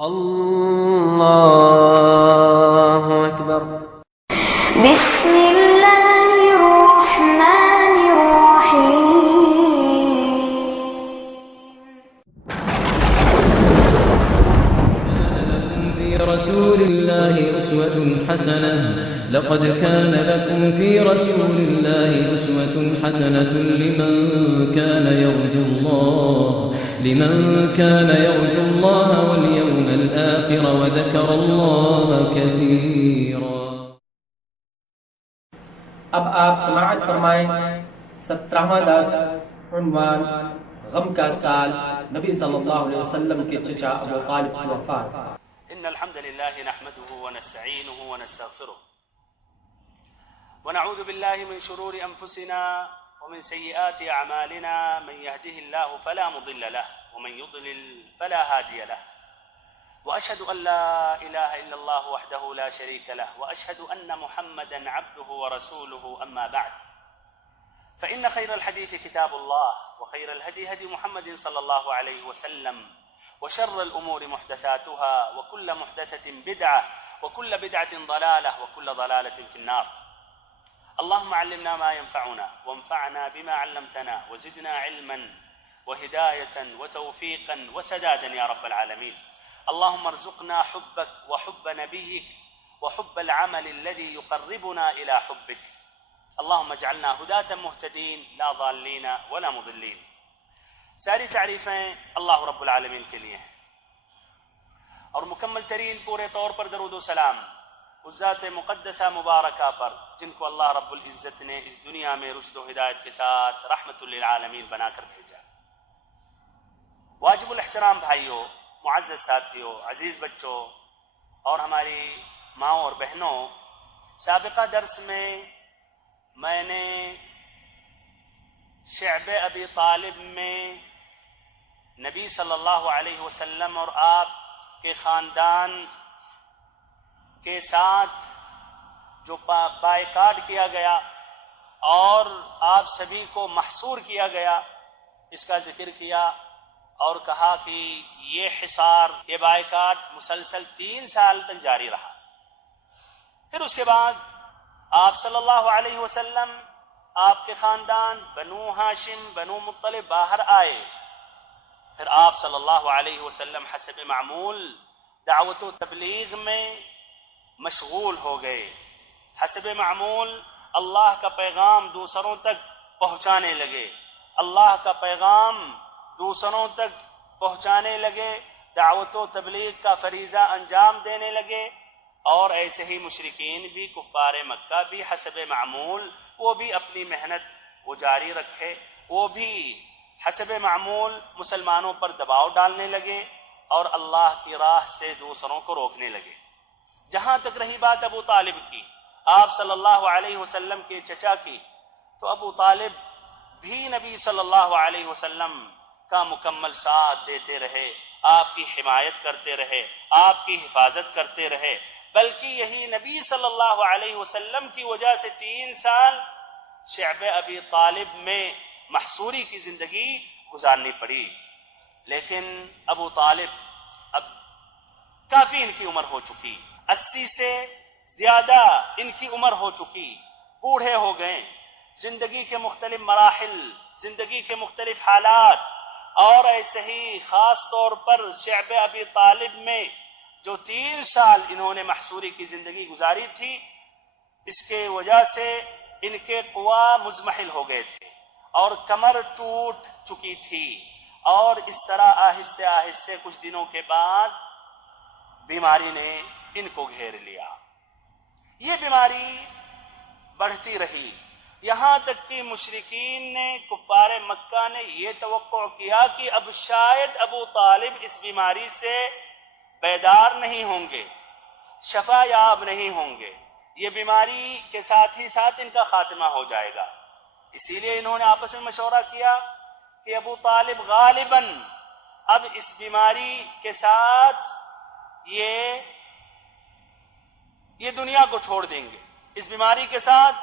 الله أكبر. بسم الله الرحمن الرحيم. في رسول الله أسوة حسنة. لقد كان لكم في رسول الله أسوة حسنة لمن كان يرجو الله واليوم الآخر وذكر الله كثيرا. اب آپ سماعت فرمائیں 17واں درس عنوان غم کا سال نبی صلی اللہ علیہ وسلم کے چچا ابو طالب کی وفات. إن الحمد لله نحمده ونستعينه ونستغفره ونعوذ بالله من شرور أنفسنا ومن سيئات أعمالنا. من يهده الله فلا مضل له ومن يضلل فلا هادي له. وأشهد أن لا إله إلا الله وحده لا شريك له وأشهد أن محمدا عبده ورسوله. أما بعد، فإن خير الحديث كتاب الله وخير الهدي هدي محمد صلى الله عليه وسلم وشر الأمور محدثاتها وكل محدثة بدعة وكل بدعة ضلالة وكل ضلالة في النار. اللهم علمنا ما ينفعنا وانفعنا بما علمتنا وزدنا علما وهداية وتوفيقا وسدادا يا رب العالمين. اللهم ارزقنا حبك وحب نبيك وحب العمل الذي يقربنا إلى حبك. اللهم اجعلنا هداة مهتدين لا ضالين ولا مضلين. ساری تعریفیں اللہ رب العالمین کے لیے ہیں، اور مکمل ترین پورے طور پر درود و سلام اس ذات مقدسہ مبارکہ پر جن کو اللہ رب العزت نے اس دنیا میں رشد و ہدایت کے ساتھ رحمت للعالمین بنا کر بھیجا. واجب الاحترام بھائیوں، معزز ساتھیوں، عزیز بچوں اور ہماری ماؤں اور بہنوں، سابقہ درس میں نے شعب ابی طالب میں نبی صلی اللہ علیہ وسلم اور آپ کے خاندان کے ساتھ جو بائیکاٹ کیا گیا اور آپ سبھی کو محصور کیا گیا، اس کا ذکر کیا اور کہا کہ یہ حصار، یہ بائیکاٹ مسلسل 3 سال تک جاری رہا. پھر اس کے بعد آپ صلی اللہ علیہ وسلم، آپ کے خاندان بنو ہاشم، بنو مطلب باہر آئے. پھر آپ صلی اللہ علیہ وسلم حسب معمول دعوت و تبلیغ میں مشغول ہو گئے. حسب معمول اللہ کا پیغام دوسروں تک پہنچانے لگے، اللہ کا پیغام دوسروں تک پہنچانے لگے، دعوت و تبلیغ کا فریضہ انجام دینے لگے. اور ایسے ہی مشرکین بھی، کفار مکہ بھی حسب معمول وہ بھی اپنی محنت وہ جاری رکھے، وہ بھی حسب معمول مسلمانوں پر دباؤ ڈالنے لگے اور اللہ کی راہ سے دوسروں کو روکنے لگے. جہاں تک رہی بات ابو طالب کی، آپ صلی اللہ علیہ وسلم کے چچا کی، تو ابو طالب بھی نبی صلی اللہ علیہ وسلم کا مکمل ساتھ دیتے رہے، آپ کی حمایت کرتے رہے، آپ کی حفاظت کرتے رہے. بلکہ یہی نبی صلی اللہ علیہ وسلم کی وجہ سے 3 سال شعب ابی طالب میں محصوری کی زندگی گزارنی پڑی. لیکن ابو طالب اب کافی ان کی عمر ہو چکی، 80 سے زیادہ ان کی عمر ہو چکی، بوڑھے ہو گئے. زندگی کے مختلف مراحل، زندگی کے مختلف حالات، اور ایسے ہی خاص طور پر شعب ابی طالب میں جو 3 سال انہوں نے محصوری کی زندگی گزاری تھی، اس کے وجہ سے ان کے قوا مزمحل ہو گئے تھے اور کمر ٹوٹ چکی تھی. اور اس طرح آہستہ آہستہ کچھ دنوں کے بعد بیماری نے ان کو گھیر لیا. یہ بیماری بڑھتی رہی، یہاں تک کہ مشرکین نے، کفار مکہ نے یہ توقع کیا کہ اب شاید ابو طالب اس بیماری سے بیدار نہیں ہوں گے، شفا یاب نہیں ہوں گے، یہ بیماری کے ساتھ ہی ساتھ ان کا خاتمہ ہو جائے گا. اسی لیے انہوں نے آپس میں مشورہ کیا کہ ابو طالب غالباً اب اس بیماری کے ساتھ یہ دنیا کو چھوڑ دیں گے، اس بیماری کے ساتھ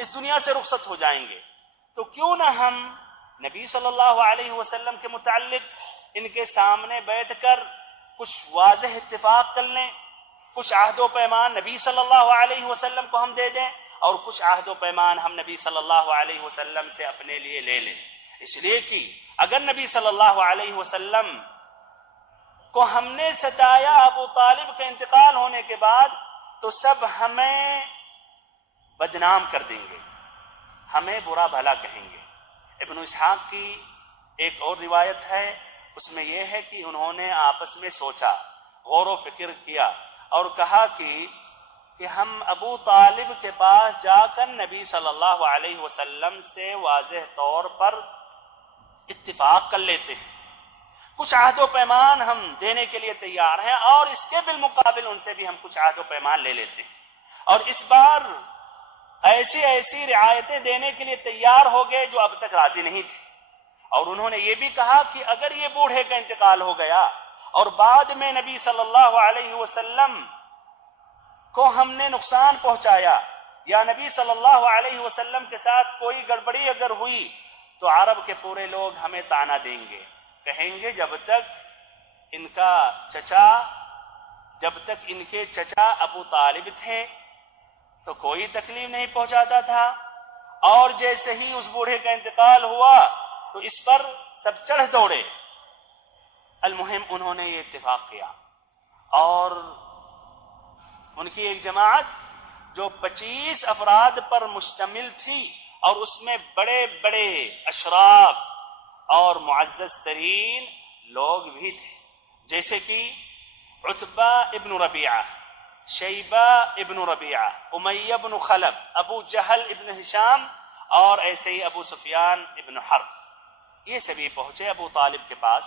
اس دنیا سے رخصت ہو جائیں گے. تو کیوں نہ ہم نبی صلی اللہ علیہ وسلم کے متعلق ان کے سامنے بیٹھ کر کچھ واضح اتفاق کر لیں، کچھ عہد و پیمان نبی صلی اللہ علیہ وسلم کو ہم دے دیں اور کچھ عہد و پیمان ہم نبی صلی اللہ علیہ وسلم سے اپنے لیے لے لیں۔ اس لیے کہ اگر نبی صلی اللہ علیہ وسلم کو ہم نے ستایا ابو طالب کے انتقال ہونے کے بعد تو سب ہمیں بدنام کر دیں گے، ہمیں برا بھلا کہیں گے۔ ابن اسحاق کی ایک اور روایت ہے، اس میں یہ ہے کہ انہوں نے آپس میں سوچا، غور و فکر کیا اور کہا کہ ہم ابو طالب کے پاس جا کر نبی صلی اللہ علیہ وسلم سے واضح طور پر اتفاق کر لیتے ہیں، کچھ عہد و پیمان ہم دینے کے لیے تیار ہیں اور اس کے بالمقابل ان سے بھی ہم کچھ عہد و پیمان لے لیتے ہیں، اور اس بار ایسی رعایتیں دینے کے لیے تیار ہو گئے جو اب تک راضی نہیں تھی۔ اور انہوں نے یہ بھی کہا کہ اگر یہ بوڑھے کا انتقال ہو گیا اور بعد میں نبی صلی اللہ علیہ وسلم کو ہم نے نقصان پہنچایا یا نبی صلی اللہ علیہ وسلم کے ساتھ کوئی گڑبڑی اگر ہوئی تو عرب کے پورے لوگ ہمیں طعنہ دیں گے، کہیں گے جب تک ان کے چچا ابو طالب تھے تو کوئی تکلیف نہیں پہنچاتا تھا، اور جیسے ہی اس بوڑھے کا انتقال ہوا تو اس پر سب چڑھ دوڑے۔ المہم انہوں نے یہ اتفاق کیا اور ان کی ایک جماعت جو 25 افراد پر مشتمل تھی اور اس میں بڑے بڑے اشراف اور معزز ترین لوگ بھی تھے، جیسے کہ عتبہ ابن ربیعہ، شیبہ ابن ربیعہ، امیہ ابن خلف، ابو جہل ابن ہشام اور ایسے ہی ابو سفیان ابن حرب، یہ سبھی پہنچے ابو طالب کے پاس۔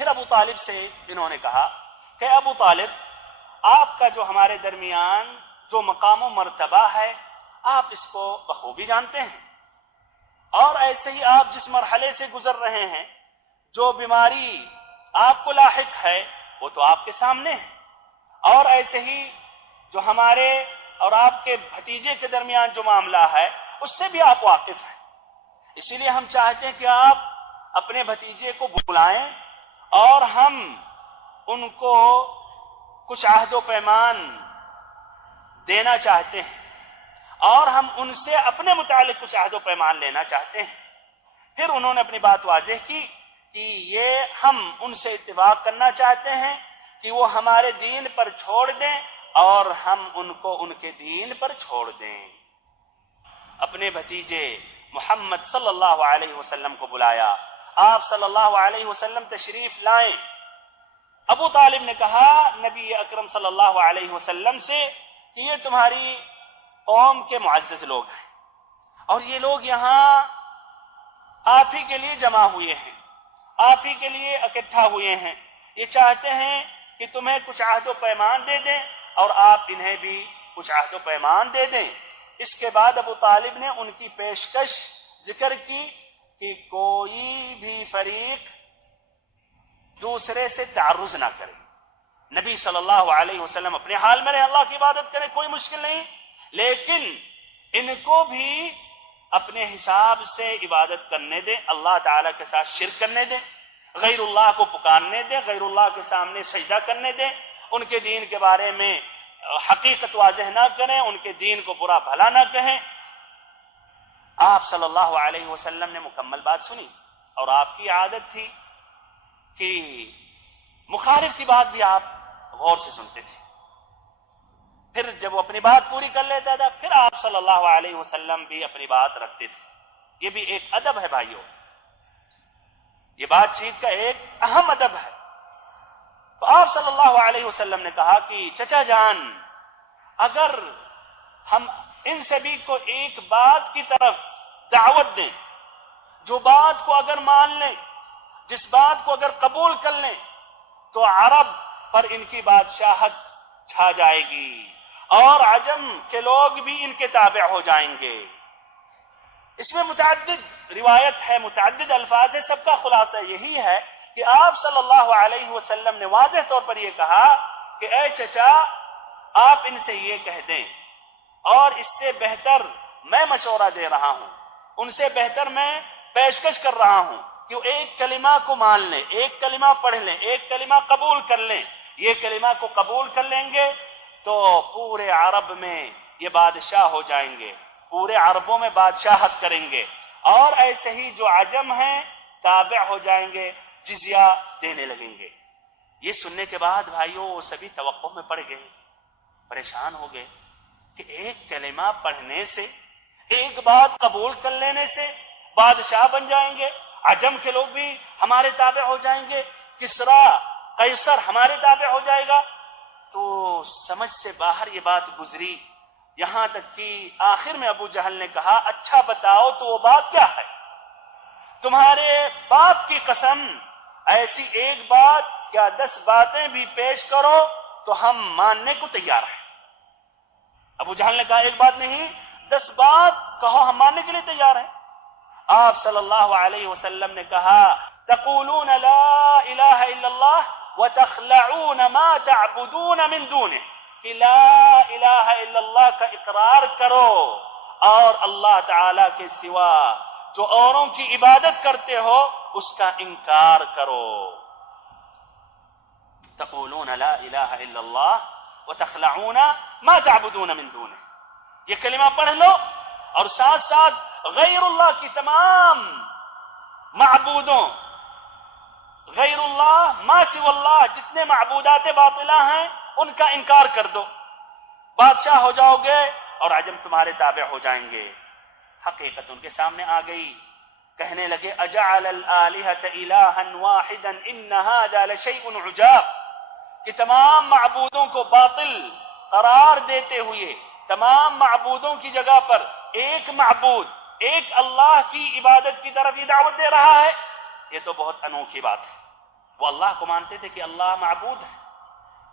پھر ابو طالب سے انہوں نے کہا کہ ابو طالب، آپ کا جو ہمارے درمیان جو مقام و مرتبہ ہے آپ اس کو بخوبی جانتے ہیں، اور ایسے ہی آپ جس مرحلے سے گزر رہے ہیں، جو بیماری آپ کو لاحق ہے وہ تو آپ کے سامنے ہے، اور ایسے ہی جو ہمارے اور آپ کے بھتیجے کے درمیان جو معاملہ ہے اس سے بھی آپ واقف ہیں۔ اسی لیے ہم چاہتے ہیں کہ آپ اپنے بھتیجے کو بلائیں اور ہم ان کو کچھ عہد و پیمان دینا چاہتے ہیں اور ہم ان سے اپنے متعلق کچھ عہد و پیمان لینا چاہتے ہیں۔ پھر انہوں نے اپنی بات واضح کی کہ یہ ہم ان سے اتفاق کرنا چاہتے ہیں کہ وہ ہمارے دین پر چھوڑ دیں اور ہم ان کو ان کے دین پر چھوڑ دیں۔ اپنے بھتیجے محمد صلی اللہ علیہ وسلم کو بلایا، آپ صلی اللہ علیہ وسلم تشریف لائیں۔ ابو طالب نے کہا نبی اکرم صلی اللہ علیہ وسلم سے کہ یہ تمہاری قوم کے معزز لوگ ہیں اور یہ لوگ یہاں آپ ہی کے لیے جمع ہوئے ہیں، آپ ہی کے لیے اکٹھا ہوئے ہیں، یہ چاہتے ہیں کہ تمہیں کچھ عہد و پیمان دے دیں اور آپ انہیں بھی کچھ عہد و پیمان دے دیں۔ اس کے بعد ابو طالب نے ان کی پیشکش ذکر کی کہ کوئی بھی فریق دوسرے سے تعرض نہ کرے، نبی صلی اللہ علیہ وسلم اپنے حال میں رہے، اللہ کی عبادت کرے، کوئی مشکل نہیں، لیکن ان کو بھی اپنے حساب سے عبادت کرنے دیں، اللہ تعالیٰ کے ساتھ شرک کرنے دیں، غیر اللہ کو پکارنے دیں، غیر اللہ کے سامنے سجدہ کرنے دیں، ان کے دین کے بارے میں حقیقت واضح نہ کریں، ان کے دین کو برا بھلا نہ کہیں۔ آپ صلی اللہ علیہ وسلم نے مکمل بات سنی اور آپ کی عادت تھی کہ مخالف کی بات بھی آپ غور سے سنتے تھے، پھر جب وہ اپنی بات پوری کر لیتا تھا پھر آپ صلی اللہ علیہ وسلم بھی اپنی بات رکھتے تھے۔ یہ بھی ایک ادب ہے بھائیوں، یہ بات چیت کا ایک اہم ادب ہے۔ تو آپ صلی اللہ علیہ وسلم نے کہا کہ چچا جان، اگر ہم ان سبھی کو ایک بات کی طرف دعوت دیں، جو بات کو اگر مان لیں، جس بات کو اگر قبول کر لیں تو عرب پر ان کی بادشاہت چھا جائے گی اور عجم کے لوگ بھی ان کے تابع ہو جائیں گے۔ اس میں متعدد روایت ہے، متعدد الفاظ ہے، سب کا خلاصہ یہی ہے کہ آپ صلی اللہ علیہ وسلم نے واضح طور پر یہ کہا کہ اے چچا، آپ ان سے یہ کہہ دیں، اور اس سے بہتر میں مشورہ دے رہا ہوں، ان سے بہتر میں پیشکش کر رہا ہوں کہ وہ ایک کلمہ کو مان لیں، ایک کلمہ پڑھ لیں، ایک کلمہ قبول کر لیں، یہ کلمہ کو قبول کر لیں گے تو پورے عرب میں یہ بادشاہ ہو جائیں گے، پورے عربوں میں بادشاہت کریں گے، اور ایسے ہی جو عجم ہیں تابع ہو جائیں گے، جزیہ دینے لگیں گے۔ یہ سننے کے بعد بھائیوں وہ سبھی توقع میں پڑ گئے، پریشان ہو گئے کہ ایک کلمہ پڑھنے سے، ایک بات قبول کر لینے سے بادشاہ بن جائیں گے، عجم کے لوگ بھی ہمارے تابع ہو جائیں گے، کسرا قیصر ہمارے تابع ہو جائے گا۔ تو سمجھ سے باہر یہ بات گزری، یہاں تک کہ آخر میں ابو جہل نے کہا اچھا بتاؤ تو وہ بات کیا ہے؟ تمہارے باپ کی قسم ایسی ایک بات کیا 10 باتیں بھی پیش کرو تو ہم ماننے کو تیار ہیں۔ ابو جہل نے کہا ایک بات نہیں 10 بات کہو ہم ماننے کے لیے تیار ہیں۔ آپ صلی اللہ علیہ وسلم نے کہا تقولون لا الہ الا اللہ وتخلعون ما تعبدون من دونه، کہ لا الہ الا اللہ کا اقرار کرو اور اللہ تعالی کے سوا جو اوروں کی عبادت کرتے ہو اس کا انکار کرو۔ تقولون لا الہ الا اللہ وتخلعون ما تعبدون من دونه، یہ کلمہ پڑھ لو اور ساتھ ساتھ غیر اللہ کی تمام معبودوں، غیر اللہ ما سوى اللہ جتنے معبودات باطلہ ہیں ان کا انکار کر دو، بادشاہ ہو جاؤ گے اور عجم تمہارے تابع ہو جائیں گے۔ حقیقت ان کے سامنے آ گئی، کہنے لگے اجعل الآلہۃ الہا واحدا ان ھذا لشیء عجاب، کہ تمام معبودوں کو باطل قرار دیتے ہوئے تمام معبودوں کی جگہ پر ایک معبود، ایک اللہ کی عبادت کی طرف یہ دعوت دے رہا ہے، یہ تو بہت انوکھی بات ہے۔ وہ اللہ کو مانتے تھے کہ اللہ معبود ہے،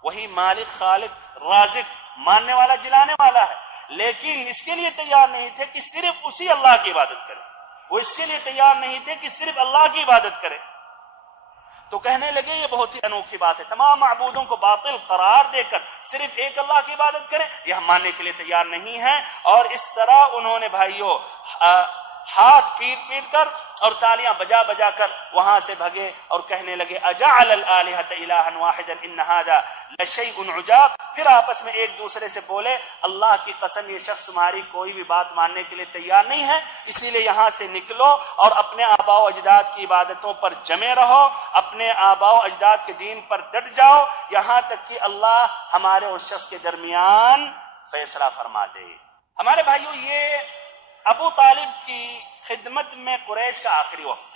وہی مالک خالق رازق ماننے والا جلانے والا ہے، لیکن اس کے لیے تیار نہیں تھے کہ صرف اسی اللہ کی عبادت کرے، وہ اس کے لیے تیار نہیں تھے کہ صرف اللہ کی عبادت کرے۔ تو کہنے لگے یہ بہت ہی انوکھی بات ہے، تمام معبودوں کو باطل قرار دے کر صرف ایک اللہ کی عبادت کریں، یہ ہم ماننے کے لیے تیار نہیں ہیں۔ اور اس طرح انہوں نے بھائیوں ہاتھ پیٹ پیٹ کر اور تالیاں بجا بجا کر وہاں سے بھگے اور کہنے لگے اجعل الآلہۃ الہا واحدا ان ھذا لشیء عجاب۔ پھر آپس میں ایک دوسرے سے بولے اللہ کی قسم یہ شخص تمہاری کوئی بھی بات ماننے کے لیے تیار نہیں ہے، اسی لیے یہاں سے نکلو اور اپنے آباء و اجداد کی عبادتوں پر جمے رہو، اپنے آباء و اجداد کے دین پر ڈٹ جاؤ یہاں تک کہ اللہ ہمارے اور شخص کے درمیان فیصلہ فرما دے۔ ہمارے بھائیوں یہ ابو طالب کی خدمت میں قریش کا آخری وفد،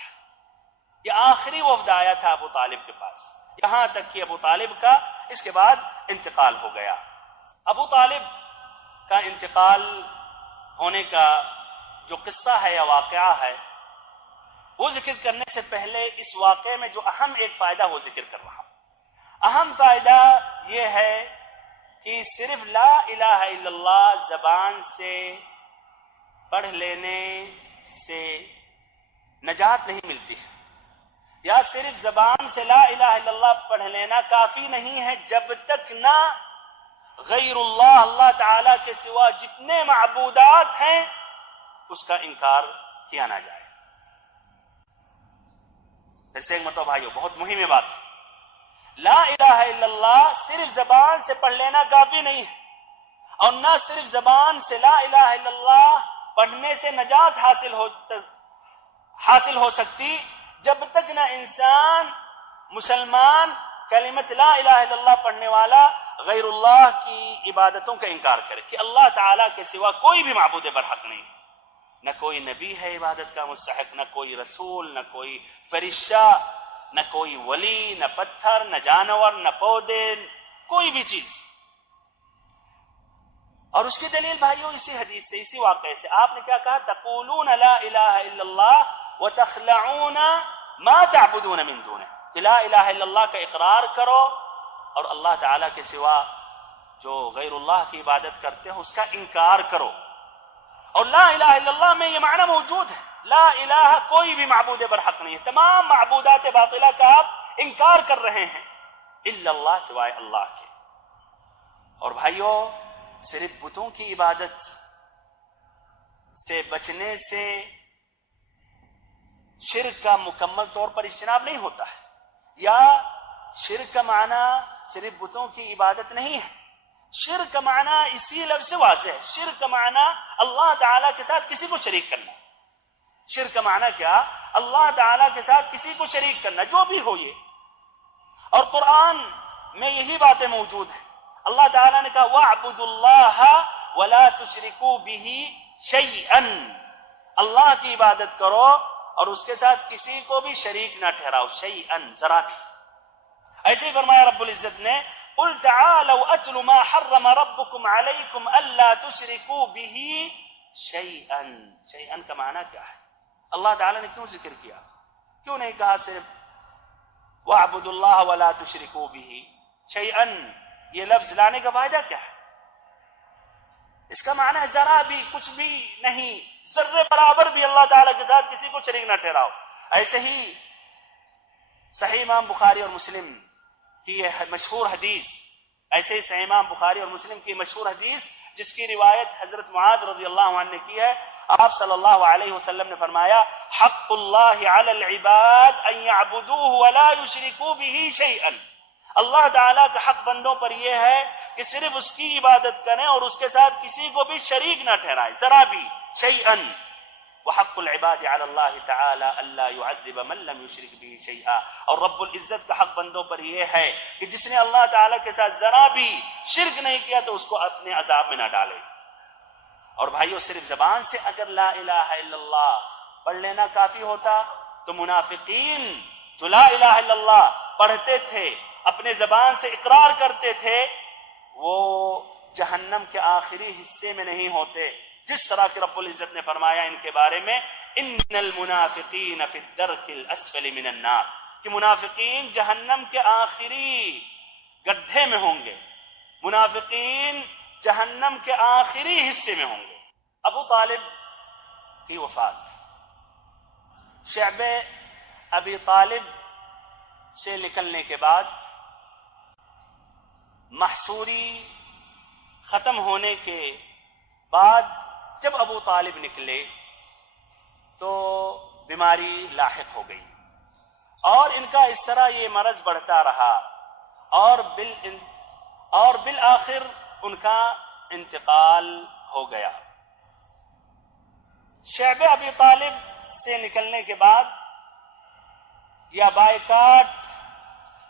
یہ آخری وفد آیا تھا ابو طالب کے پاس، یہاں تک کہ ابو طالب کا اس کے بعد انتقال ہو گیا۔ ابو طالب کا انتقال ہونے کا جو قصہ ہے یا واقعہ ہے وہ ذکر کرنے سے پہلے اس واقعے میں جو اہم ایک فائدہ وہ ذکر کر رہا ہوں۔ اہم فائدہ یہ ہے کہ صرف لا الہ الا اللہ زبان سے پڑھ لینے سے نجات نہیں ملتی ہے، یا صرف زبان سے لا الہ الا اللہ پڑھ لینا کافی نہیں ہے جب تک نہ غیر اللہ، اللہ تعالی کے سوا جتنے معبودات ہیں اس کا انکار کیا نہ جائے۔ پھر سے ایک مرتبہ بھائیو بہت مہم بات ہے، لا الہ الا اللہ صرف زبان سے پڑھ لینا کافی نہیں ہے، اور نہ صرف زبان سے لا الہ الا اللہ پڑھنے سے نجات حاصل ہو سکتی جب تک نہ انسان مسلمان کلمت لا الہ الا اللہ پڑھنے والا غیر اللہ کی عبادتوں کا انکار کرے کہ اللہ تعالیٰ کے سوا کوئی بھی معبود برحق نہیں، نہ کوئی نبی ہے عبادت کا مستحق، نہ کوئی رسول، نہ کوئی فرشتہ، نہ کوئی ولی، نہ پتھر، نہ جانور، نہ پودے، کوئی بھی چیز۔ اور اس کی دلیل بھائیوں اسی حدیث سے، اسی واقعے سے آپ نے کیا کہا تقولون لا الہ الا اللہ وتخلعون ما تعبدون من دونه، کہ لا الہ الا اللہ کا اقرار کرو اور اللہ تعالیٰ کے سوا جو غیر اللہ کی عبادت کرتے ہیں اس کا انکار کرو۔ اور لا الہ الا اللہ میں یہ معنی موجود ہے، لا الہ کوئی بھی معبود برحق نہیں ہے، تمام معبودات باطلہ کا آپ انکار کر رہے ہیں الا اللہ سوائے اللہ کے۔ اور بھائیوں صرف بتوں کی عبادت سے بچنے سے شرک کا مکمل طور پر اجتناب نہیں ہوتا ہے، یا شرک کا معنی صرف بتوں کی عبادت نہیں ہے. شرک کا معنی اسی لفظ سے واضح ہے. شرک کا معنی اللہ تعالیٰ کے ساتھ کسی کو شریک کرنا. شرک کا معنی کیا؟ اللہ تعالیٰ کے ساتھ کسی کو شریک کرنا، جو بھی ہو یہ. اور قرآن میں یہی باتیں موجود ہیں. اللہ تعالیٰ نے کہا وَاعْبُدُوا اللَّهَ وَلَا تُشْرِكُوا بِهِ شَيْئًا، اللہ کی عبادت کرو اور اس کے ساتھ کسی کو بھی شریک نہ ٹھہراؤ. شیئن، ذرا بھی. ایسے ہی فرمایا رب العزت نے قُلْ تَعَالَوْا أَتْلُ مَا حَرَّمَ رَبُّكُمْ عَلَيْكُمْ أَلَّا تُشْرِكُوا بِهِ شَيْئًا. شیئن کا معنی کیا ہے؟ اللہ تعالیٰ نے کیوں ذکر کیا؟ کیوں نہیں کہا صرف وَاعْبُدُوا اللَّهَ وَلَا تُشْرِكُوا بِهِ شَيْئًا؟ یہ لفظ لانے کا فائدہ کیا ہے؟ اس کا معنی ہے ذرا بھی، کچھ بھی نہیں، ذرے برابر بھی اللہ تعالیٰ کے ساتھ کسی کو شریک نہ ٹھہراؤ. ایسے ہی صحیح امام بخاری اور مسلم کی یہ مشہور حدیث، ایسے ہی صحیح امام بخاری اور مسلم کی مشہور حدیث جس کی روایت حضرت معاذ رضی اللہ عنہ نے کی ہے. آپ صلی اللہ علیہ وسلم نے فرمایا حق اللہ علی العباد ان یعبدوہ ولا یشرکوا بہ شیئا. اللہ تعالیٰ کا حق بندوں پر یہ ہے کہ صرف اس کی عبادت کریں اور اس کے ساتھ کسی کو بھی شریک نہ ٹھہرائیں، ذرا بھی. شیئا. وحق العباد علی اللہ تعالی الا يعذب من لم یشرک بہ شیئا. اور رب العزت کا حق بندوں پر یہ ہے کہ جس نے اللہ تعالیٰ کے ساتھ ذرا بھی شرک نہیں کیا تو اس کو اپنے عذاب میں نہ ڈالے. اور بھائیو، صرف زبان سے اگر لا الہ الا اللہ پڑھ لینا کافی ہوتا تو منافقین جو لا الہ الا اللہ پڑھتے تھے، اپنے زبان سے اقرار کرتے تھے، وہ جہنم کے آخری حصے میں نہیں ہوتے. جس طرح کہ رب العزت نے فرمایا ان کے بارے میں ان المنافقین فی الدرک الاسفل من النار، کہ منافقین جہنم کے آخری گڈھے میں ہوں گے، منافقین جہنم کے آخری حصے میں ہوں گے. ابو طالب کی وفات. شعب ابی طالب سے نکلنے کے بعد محصوری ختم ہونے کے بعد جب ابو طالب نکلے تو بیماری لاحق ہو گئی اور ان کا اس طرح یہ مرض بڑھتا رہا اور بالآخر ان کا انتقال ہو گیا. شعب ابی طالب سے نکلنے کے بعد یا بائیکاٹ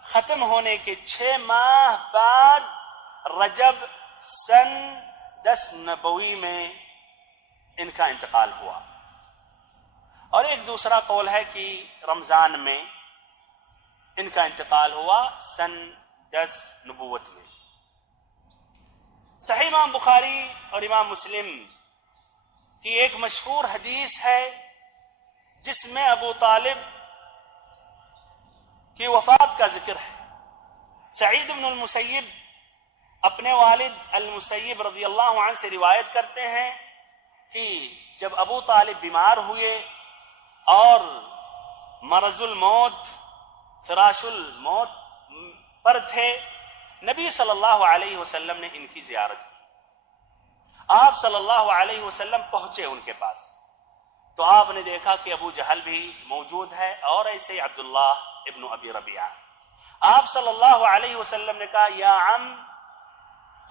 ختم ہونے کے 6 ماہ بعد رجب سن 10 نبوی میں ان کا انتقال ہوا. اور ایک دوسرا قول ہے کہ رمضان میں ان کا انتقال ہوا سن 10 نبوت میں. صحیح امام بخاری اور امام مسلم کی ایک مشہور حدیث ہے جس میں ابو طالب کی وفات کا ذکر ہے. سعید بن المسیب اپنے والد المسیب رضی اللہ عنہ سے روایت کرتے ہیں کہ جب ابو طالب بیمار ہوئے اور مرض الموت، فراش الموت پر تھے، نبی صلی اللہ علیہ وسلم نے ان کی زیارت کی. آپ صلی اللہ علیہ وسلم پہنچے ان کے پاس تو آپ نے دیکھا کہ ابو جہل بھی موجود ہے اور ایسے عبداللہ ابن ابی ربیعہ. آپ صلی اللہ علیہ وسلم نے کہا یا عم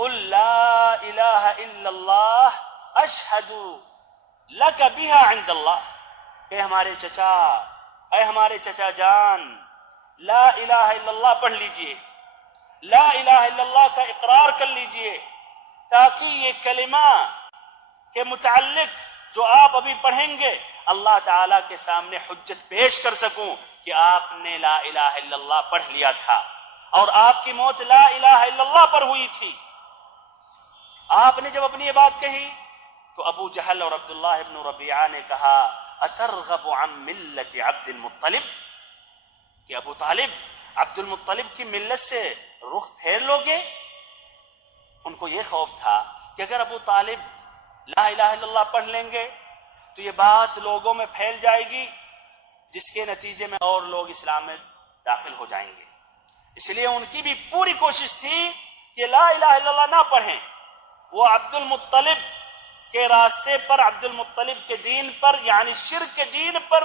قل لا الہ الا اللہ اشہد لک بہا عند اللہ، کہ ہمارے چچا، اے ہمارے چچا جان، لا الہ الا اللہ پڑھ لیجئے، لا الہ الا اللہ کا اقرار کر لیجئے، تاکہ یہ کلمہ کے متعلق جو آپ ابھی پڑھیں گے اللہ تعالیٰ کے سامنے حجت پیش کر سکوں کہ آپ نے لا الہ الا اللہ پڑھ لیا تھا اور آپ کی موت لا الہ الا اللہ پر ہوئی تھی. آپ نے جب اپنی یہ بات کہی تو ابو جہل اور عبداللہ ابن ربیعہ نے کہا اترغب عن ملت عبد المطلب، کہ ابو طالب عبد المطلب کی ملت سے رخ پھیر لوگے. ان کو یہ خوف تھا کہ اگر ابو طالب لا الہ الا اللہ پڑھ لیں گے تو یہ بات لوگوں میں پھیل جائے گی جس کے نتیجے میں اور لوگ اسلام میں داخل ہو جائیں گے. اس لیے ان کی بھی پوری کوشش تھی کہ لا الہ الا اللہ نہ پڑھیں. وہ عبد المطلب کے راستے پر، عبد المطلب کے دین پر، یعنی شرک کے دین پر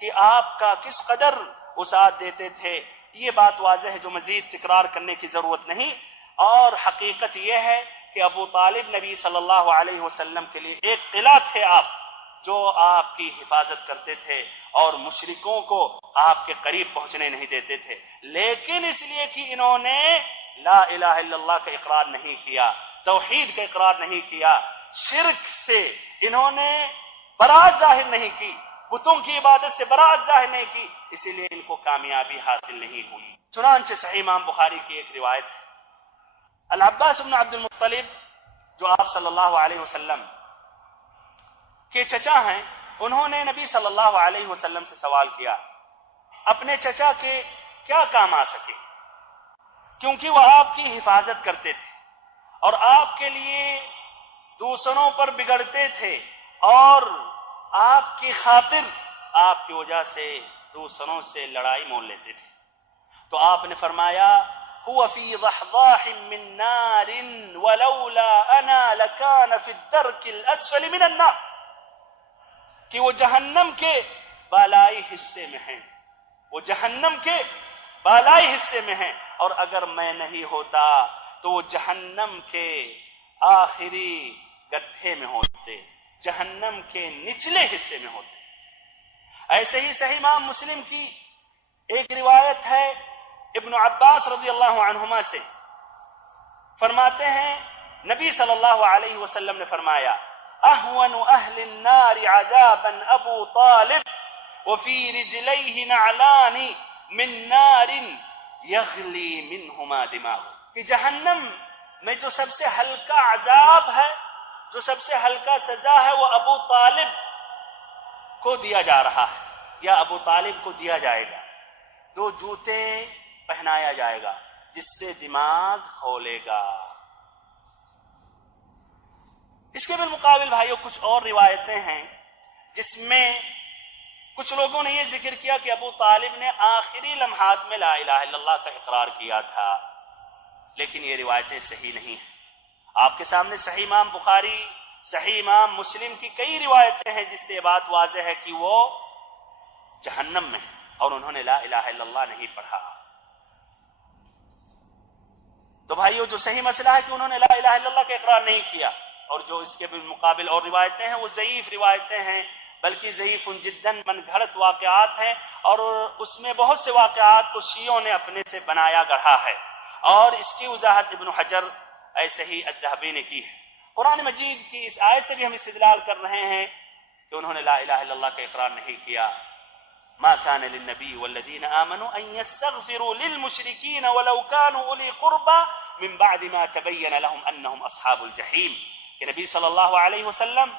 کہ آپ کا کس قدر وہ ساتھ دیتے تھے، یہ بات واضح ہے جو مزید تکرار کرنے کی ضرورت نہیں۔ اور حقیقت یہ ہے کہ ابو طالب نبی صلی اللہ علیہ وسلم کے لیے ایک قلعہ تھے آپ، جو آپ کی حفاظت کرتے تھے اور مشرکوں کو آپ کے قریب پہنچنے نہیں دیتے تھے، لیکن اس لیے کہ انہوں نے لا الہ الا اللہ کا اقرار نہیں کیا، توحید کا اقرار نہیں کیا، شرک سے انہوں نے براءت ظاہر نہیں کی، بتوں کی عبادت سے براءت ظاہر نہیں کی، اسی لیے ان کو کامیابی حاصل نہیں ہوئی۔ چنانچہ صحیح امام بخاری کی ایک روایت ہے، العباس بن عبد المطلب جو آپ صلی اللہ علیہ وسلم کے چچا ہیں، انہوں نے نبی صلی اللہ علیہ وسلم سے سوال کیا اپنے چچا کے کیا کام آ سکے، کیونکہ وہ آپ کی حفاظت کرتے تھے اور آپ کے لیے دوسروں پر بگڑتے تھے اور آپ کی خاطر آپ کی وجہ سے دوسروں سے لڑائی مول لیتے تھے۔ تو آپ نے فرمایا هو في ضحضاح من نار ولولا انا لكان في الدرك الاسفل من النار، کہ وہ جہنم کے بالائی حصے میں ہیں، وہ جہنم کے بالائی حصے میں ہیں، اور اگر میں نہیں ہوتا تو وہ جہنم کے آخری گدھے میں ہوتے، جہنم کے نچلے حصے میں ہوتے۔ ایسے ہی صحیح امام مسلم کی ایک روایت ہے ابن عباس رضی اللہ عنہما سے، فرماتے ہیں نبی صلی اللہ علیہ وسلم نے فرمایا اہون اہل النار عذابا ابو طالب وفی رجلیہ نعلان من نار یغلی منہما دماغ، کہ جہنم میں جو سب سے ہلکا عذاب ہے، جو سب سے ہلکا سزا ہے، وہ ابو طالب کو دیا جا رہا ہے یا ابو طالب کو دیا جائے گا، دو جوتے پہنایا جائے گا جس سے دماغ کھولے گا۔ اس کے بالمقابل بھائیوں کچھ اور روایتیں ہیں جس میں کچھ لوگوں نے یہ ذکر کیا کہ ابو طالب نے آخری لمحات میں لا الہ الا اللہ کا اقرار کیا تھا، لیکن یہ روایتیں صحیح نہیں ہیں۔ آپ کے سامنے صحیح امام بخاری، صحیح امام مسلم کی کئی روایتیں ہیں جس سے یہ بات واضح ہے کہ وہ جہنم میں ہیں اور انہوں نے لا الہ الا اللہ نہیں پڑھا۔ تو بھائیو جو صحیح مسئلہ ہے کہ انہوں نے لا الہ الا اللہ کا اقرار نہیں کیا، اور جو اس کے بالمقابل اور روایتیں ہیں وہ ضعیف روایتیں ہیں، بلکہ ضعیف جداً من گھڑت واقعات ہیں، اور اس میں بہت سے واقعات کو شیعوں نے اپنے سے بنایا گڑھا ہے، اور اس کی وضاحت ابن حجر ایسے ہی الذہبی نے کی ہے۔ قرآن مجید کی اس آیت سے بھی ہم استدلال کر رہے ہیں کہ انہوں نے لا الہ الا اللہ کا اقرار نہیں کیا۔ ما كان للنبي والذين آمنوا أن يستغفروا للمشركين ولو كانوا أولي قربى من بعد ما تبين لهم أنهم أصحاب الجحيم، کہ نبی صلی اللہ علیہ وسلم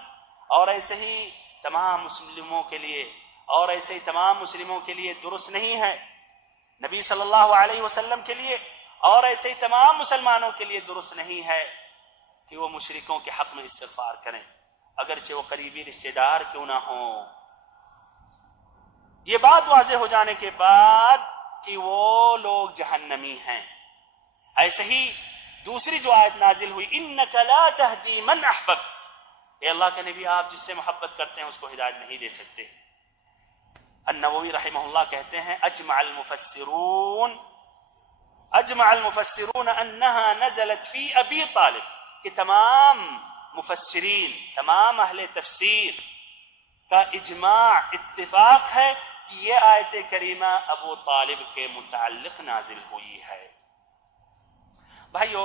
اور ایسے ہی تمام مسلموں کے لیے اور ایسے ہی تمام مسلموں کے لیے درست نہیں ہے، نبی صلی اللہ علیہ وسلم کے لیے اور ایسے ہی تمام مسلمانوں کے لیے درست نہیں ہے کہ وہ مشرکوں کے حق میں استغفار کریں، اگرچہ وہ قریبی رشتہ دار کیوں نہ ہوں۔ یہ بات واضح ہو جانے کے بعد کہ وہ لوگ جہنمی ہیں، ایسے ہی دوسری جو آیت نازل ہوئی انک لا تہدی من احببت، اے اللہ کے نبی آپ جس سے محبت کرتے ہیں اس کو ہدایت نہیں دے سکتے۔ النووی رحمہ اللہ کہتے ہیں اجمع المفسرون انہا نزلت فی ابی طالب، کہ تمام مفسرین، تمام اہل تفسیر کا اجماع اتفاق ہے کہ یہ آیت کریمہ ابو طالب کے متعلق نازل ہوئی ہے۔ بھائیو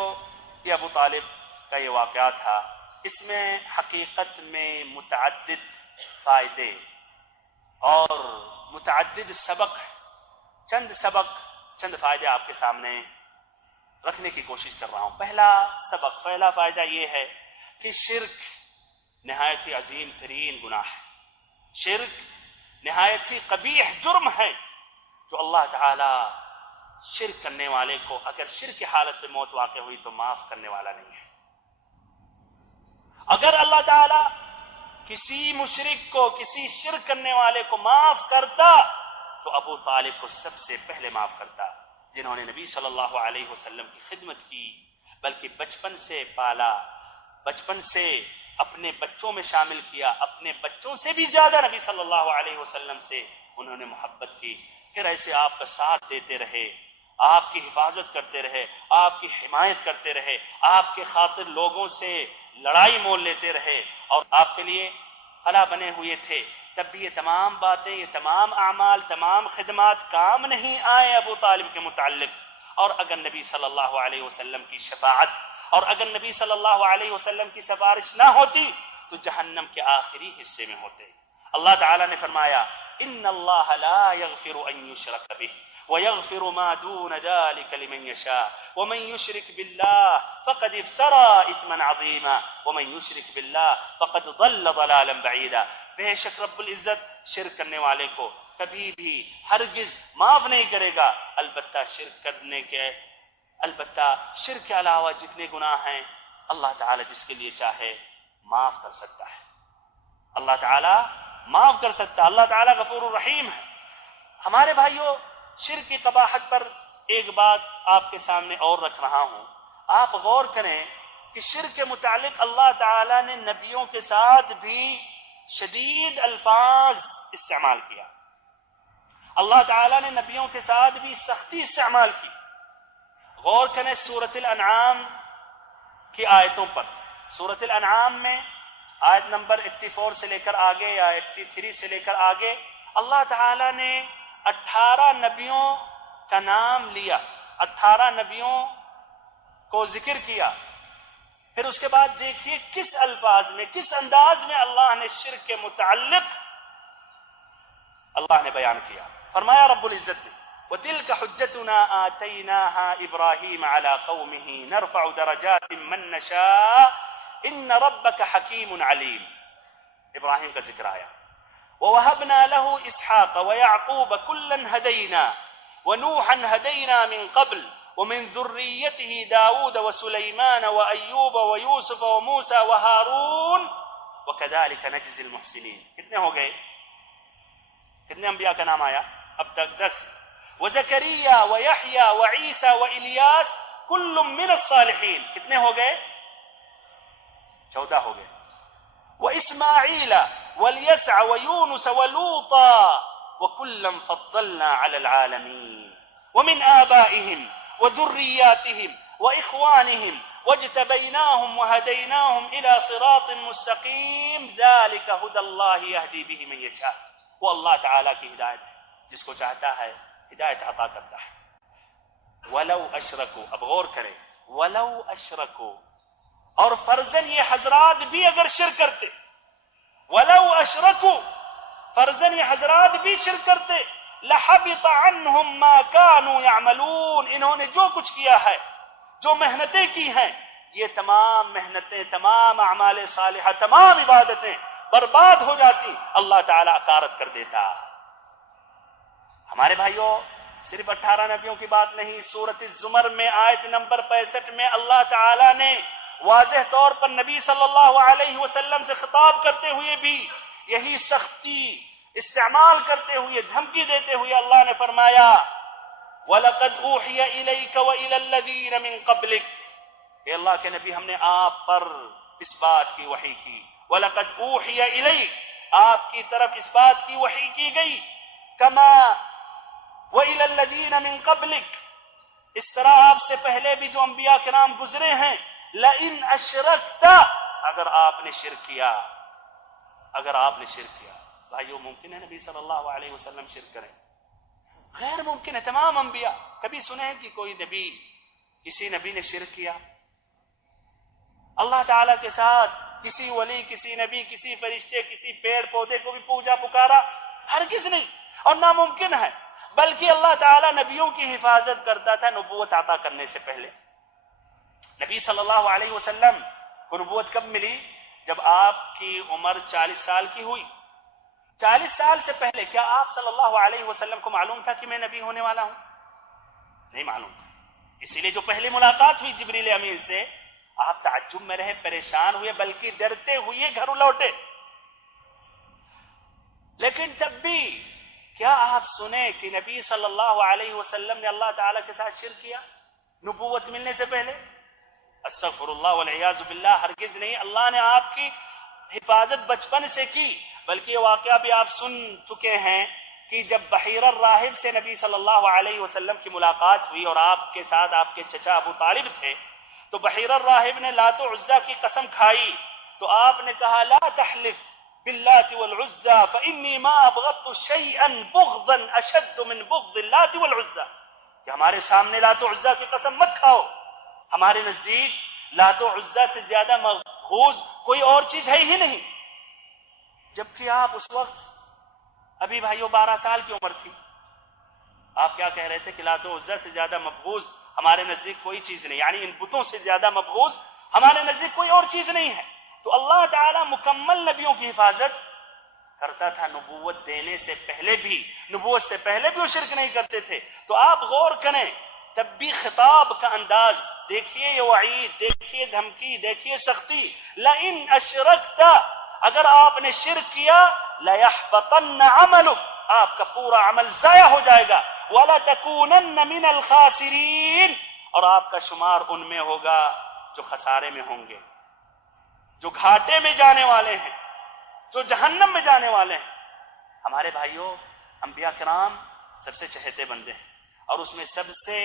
یہ ابو طالب کا یہ واقعہ تھا، اس میں حقیقت میں متعدد فائدے اور متعدد سبق، چند فائدے آپ کے سامنے رکھنے کی کوشش کر رہا ہوں۔ پہلا فائدہ یہ ہے کہ شرک نہایت ہی عظیم ترین گناہ ہے، شرک نہایت ہی قبیح جرم ہے جو اللہ تعالی شرک کرنے والے کو اگر شرک کی حالت میں موت واقع ہوئی تو معاف کرنے والا نہیں ہے۔ اگر اللہ تعالی کسی مشرک کو، کسی شرک کرنے والے کو معاف کرتا تو ابو طالب کو سب سے پہلے معاف کرتا، جنہوں نے نبی صلی اللہ علیہ وسلم کی خدمت کی، بلکہ بچپن سے پالا، بچپن سے اپنے بچوں میں شامل کیا، اپنے بچوں سے بھی زیادہ نبی صلی اللہ علیہ وسلم سے انہوں نے محبت کی، پھر ایسے آپ کا ساتھ دیتے رہے، آپ کی حفاظت کرتے رہے، آپ کی حمایت کرتے رہے، آپ کے خاطر لوگوں سے لڑائی مول لیتے رہے اور آپ کے لیے خلا بنے ہوئے تھے، تب بھی یہ تمام باتیں، یہ تمام اعمال، تمام خدمات کام نہیں آئے ابو طالب کے متعلق۔ اور اگر نبی صلی اللہ علیہ وسلم کی شفاعت اور اگر نبی صلی اللہ علیہ وسلم کی سفارش نہ ہوتی تو جہنم کے آخری حصے میں ہوتے۔ اللہ تعالیٰ نے فرمایا ان اللہ لا یغفر ان یشرک بہ ویغفر ما دون ذلك لمن یشاء ومن یشرک باللہ فقد افترى اثما عظیما ومن یشرک باللہ فقد ضل ضلالا بعیدا۔ بے شک رب العزت شرک کرنے والے کو کبھی بھی ہرگز معاف نہیں کرے گا، البتہ شرک کے علاوہ جتنے گناہ ہیں اللہ تعالیٰ جس کے لیے چاہے معاف کر سکتا ہے، اللہ تعالیٰ معاف کر سکتا ہے، اللہ تعالیٰ غفور الرحیم ہے۔ ہمارے بھائیوں، شرک کی قباحت پر ایک بات آپ کے سامنے اور رکھ رہا ہوں، آپ غور کریں کہ شرک کے متعلق اللہ تعالیٰ نے نبیوں کے ساتھ بھی شدید الفاظ استعمال کیا، اللہ تعالیٰ نے نبیوں کے ساتھ بھی سختی استعمال کی۔ غور کریں سورۃ الانعام کی آیتوں پر، سورۃ الانعام میں آیت نمبر 84 سے لے کر آگے یا 83 سے لے کر آگے اللہ تعالیٰ نے 18 نبیوں کا نام لیا، 18 نبیوں کو ذکر کیا، پھر اس کے بعد دیکھیے کس الفاظ میں، کس انداز میں اللہ نے شرک کے متعلق اللہ نے بیان کیا۔ فرمایا رب العزت نے وَتِلْكَ حُجَّتُنَا آتَيْنَاهَا إِبْرَاهِيمَ عَلَى قَوْمِهِ نَرْفَعُ دَرَجَاتٍ مَّن نَّشَاءُ إِنَّ رَبَّكَ حَكِيمٌ عَلِيمٌ، ابراہیم کا ذکر آیا۔ وَوَهَبْنَا لَهُ إِسْحَاقَ وَيَعْقُوبَ كُلًّا هَدَيْنَا وَنُوحًا هَدَيْنَا مِن قَبْلُ وَمِن ذُرِّيَّتِهِ دَاوُودَ وَسُلَيْمَانَ وَأَيُّوبَ وَيُوسُفَ وَمُوسَى وَهَارُونَ وَكَذَلِكَ نَجْزِي الْمُحْسِنِينَ۔ کتنے ہو گئے؟ کتنے انبیاء کا نام آیا اب تک؟ 10۔ وَزَكَرِيَّا وَيَحْيَا وَعِيسَى وَإِلْيَاسَ كُلٌّ مِّنَ الصَّالِحِينَ، کتنے ہو گئے؟ 14 ہو گئے۔ وَإِسْمَاعِيلَ وَالْيَسْعَ وَيُونُسَ وَلُوطًا وَكُلًّا فَضَّلْنَا عَلَى الْعَالَمِينَ وَمِنْ آبَائِهِمْ وَذُرِّيَّاتِهِمْ وَإِخْوَانِهِمْ وَاجْتَبَيْنَاهُمْ وَهَدَيْنَاهُمْ إِلَى صِرَاطٍ مُّسْتَقِيمٍ ذَلِكَ هُدَى اللَّهِ يَهْدِي بِهِ مَن يَشَاءُ۔ وہ اللہ تعالیٰ کی ہدایت ہے، جس کو چاہتا ہے ہدایت عطا کرتا ہے۔ وَلَوْ أَشْرَكُوا، اب غور کریں، وَلَوْ أَشْرَكُوا، اور فرضاً یہ حضرات بھی اگر شرک کرتے، وَلَوْ أَشْرَكُوا، فرضاً یہ حضرات بھی شرک کرتے، لَحَبِطَ عَنْهُمْ مَا كَانُوا يَعْمَلُونَ، انہوں نے جو کچھ کیا ہے، جو محنتیں کی ہیں، یہ تمام محنتیں، تمام اعمال صالحہ، تمام عبادتیں برباد ہو جاتی، اللہ تعالیٰ اکارت کر دیتا۔ ہمارے بھائیوں، صرف 18 نبیوں کی بات نہیں، سورۃ الزمر میں آیت نمبر 65 میں اللہ تعالیٰ نے واضح طور پر نبی صلی اللہ علیہ وسلم سے خطاب کرتے ہوئے بھی یہی سختی استعمال کرتے ہوئے، دھمکی دیتے ہوئے اللہ نے فرمایا وَلَقَدْ أُوحِيَ إِلَيْكَ وَإِلَى الَّذِينَ مِن قَبْلِكَ، اے اللہ کے نبی ہم نے آپ پر اس بات کی وحی کی، وَلَقَدْ أُوحِيَ إِلَيْكَ، آپ کی طرف اس بات کی وحی کی گئی، كَمَا وَإِلَى الَّذِينَ مِن قَبْلِكَ، اس طرح آپ سے پہلے بھی جو انبیاء کرام گزرے ہیں، لَإِنْ أَشْرَكْتَ، اگر آپ نے شرک کیا، اگر آپ نے شرک کیا۔ بھائیو، ممکن ہے نبی صلی اللہ علیہ وسلم شرک کریں؟ غیر ممکن ہے۔ تمام انبیاء، کبھی سنے ہیں کہ کوئی نبی، کسی نبی نے شرک کیا؟ اللہ تعالیٰ کے ساتھ کسی ولی، کسی نبی، کسی فرشتے، کسی پیڑ پودے کو بھی پوجا پکارا؟ ہرگز نہیں، اور ناممکن ہے۔ بلکہ اللہ تعالیٰ نبیوں کی حفاظت کرتا تھا نبوت عطا کرنے سے پہلے۔ نبی صلی اللہ علیہ وسلم کو نبوت کب ملی؟ جب آپ کی عمر 40 سال کی ہوئی۔ 40 سال سے پہلے کیا آپ صلی اللہ علیہ وسلم کو معلوم تھا کہ میں نبی ہونے والا ہوں؟ نہیں معلوم تھا۔ اسی لیے جو پہلی ملاقات ہوئی جبریل امین سے، آپ تعجب میں رہے، پریشان ہوئے، بلکہ ڈرتے ہوئے گھر لوٹے۔ لیکن تب بھی کیا آپ سنے کہ نبی صلی اللہ علیہ وسلم نے اللہ تعالیٰ کے ساتھ شرک کیا نبوت ملنے سے پہلے؟ استغفر اللہ والعیاذ باللہ، ہرگز نہیں۔ اللہ نے آپ کی حفاظت بچپن سے کی، بلکہ یہ واقعہ بھی آپ سن چکے ہیں کہ جب بحیر الراہب سے نبی صلی اللہ علیہ وسلم کی ملاقات ہوئی اور آپ کے ساتھ آپ کے چچا ابو طالب تھے، تو بحیر الراہب نے لات و عزا کی قسم کھائی تو آپ نے کہا لا تحلف باللات والعزى فإني ما أبغضت شيئا بغضا أشد من بغض اللات والعزى، کہ ہمارے سامنے لات و عزا کی قسم مت کھاؤ، ہمارے نزدیک لات و عزا سے زیادہ مغضوب کوئی اور چیز ہے ہی نہیں۔ جبکہ آپ اس وقت ابھی بھائیوں 12 سال کی عمر تھی، آپ کیا کہہ رہے تھے کہ لات و عزا سے زیادہ مبغوض ہمارے نزدیک کوئی چیز نہیں، یعنی ان بتوں سے زیادہ مبغوض ہمارے نزدیک کوئی اور چیز نہیں ہے۔ تو اللہ تعالیٰ مکمل نبیوں کی حفاظت کرتا تھا، نبوت دینے سے پہلے بھی، نبوت سے پہلے بھی وہ شرک نہیں کرتے تھے۔ تو آپ غور کریں، تب بھی خطاب کا انداز دیکھیے، یہ وعید دیکھیے، دھمکی دیکھیے، سختی، لئن اشرکت، اگر آپ نے شرک کیا، لَيَحْبَطَنَّ عَمَلُكَ، آپ کا پورا عمل ضائع ہو جائے گا، وَلَتَكُونَنَّ مِنَ الْخَاسِرِينَ، اور آپ کا شمار ان میں ہوگا جو خسارے میں ہوں گے، جو گھاٹے میں جانے والے ہیں، جو جہنم میں جانے والے ہیں۔ ہمارے بھائیوں، انبیاء کرام سب سے چہتے بندے ہیں، اور اس میں سب سے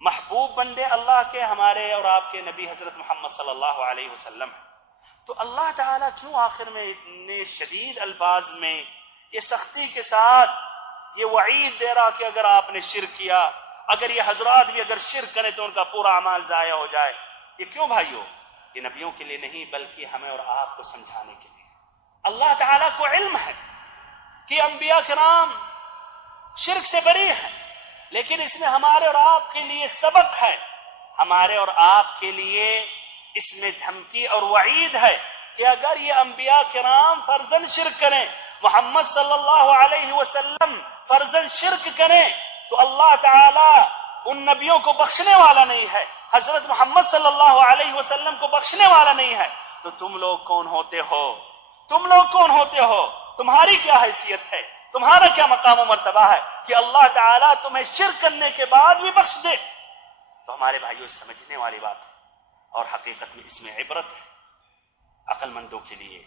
محبوب بندے اللہ کے ہمارے اور آپ کے نبی حضرت محمد صلی اللہ علیہ وسلم ہیں۔ تو اللہ تعالیٰ کیوں آخر میں اتنے شدید الفاظ میں یہ سختی کے ساتھ یہ وعید دے رہا کہ اگر آپ نے شرک کیا، اگر یہ حضرات بھی اگر شرک کریں تو ان کا پورا اعمال ضائع ہو جائے؟ یہ کیوں بھائیوں؟ یہ نبیوں کے لیے نہیں بلکہ ہمیں اور آپ کو سمجھانے کے لیے۔ اللہ تعالیٰ کو علم ہے کہ انبیاء کرام شرک سے بری ہیں، لیکن اس میں ہمارے اور آپ کے لیے سبق ہے، ہمارے اور آپ کے لیے اس میں دھمکی اور وعید ہے کہ اگر یہ انبیاء کرام فرضاً شرک کریں، محمد صلی اللہ علیہ وسلم فرضاً شرک کریں، تو اللہ تعالیٰ ان نبیوں کو بخشنے والا نہیں ہے، حضرت محمد صلی اللہ علیہ وسلم کو بخشنے والا نہیں ہے۔ تو تم لوگ کون ہوتے ہو؟ تم لوگ کون ہوتے ہو؟ تمہاری کیا حیثیت ہے؟ تمہارا کیا مقام و مرتبہ ہے کہ اللہ تعالیٰ تمہیں شرک کرنے کے بعد بھی بخش دے؟ تو ہمارے بھائیوں، سمجھنے والی بات ہے، اور حقیقت میں اس میں عبرت ہے عقل مندوں کے لیے۔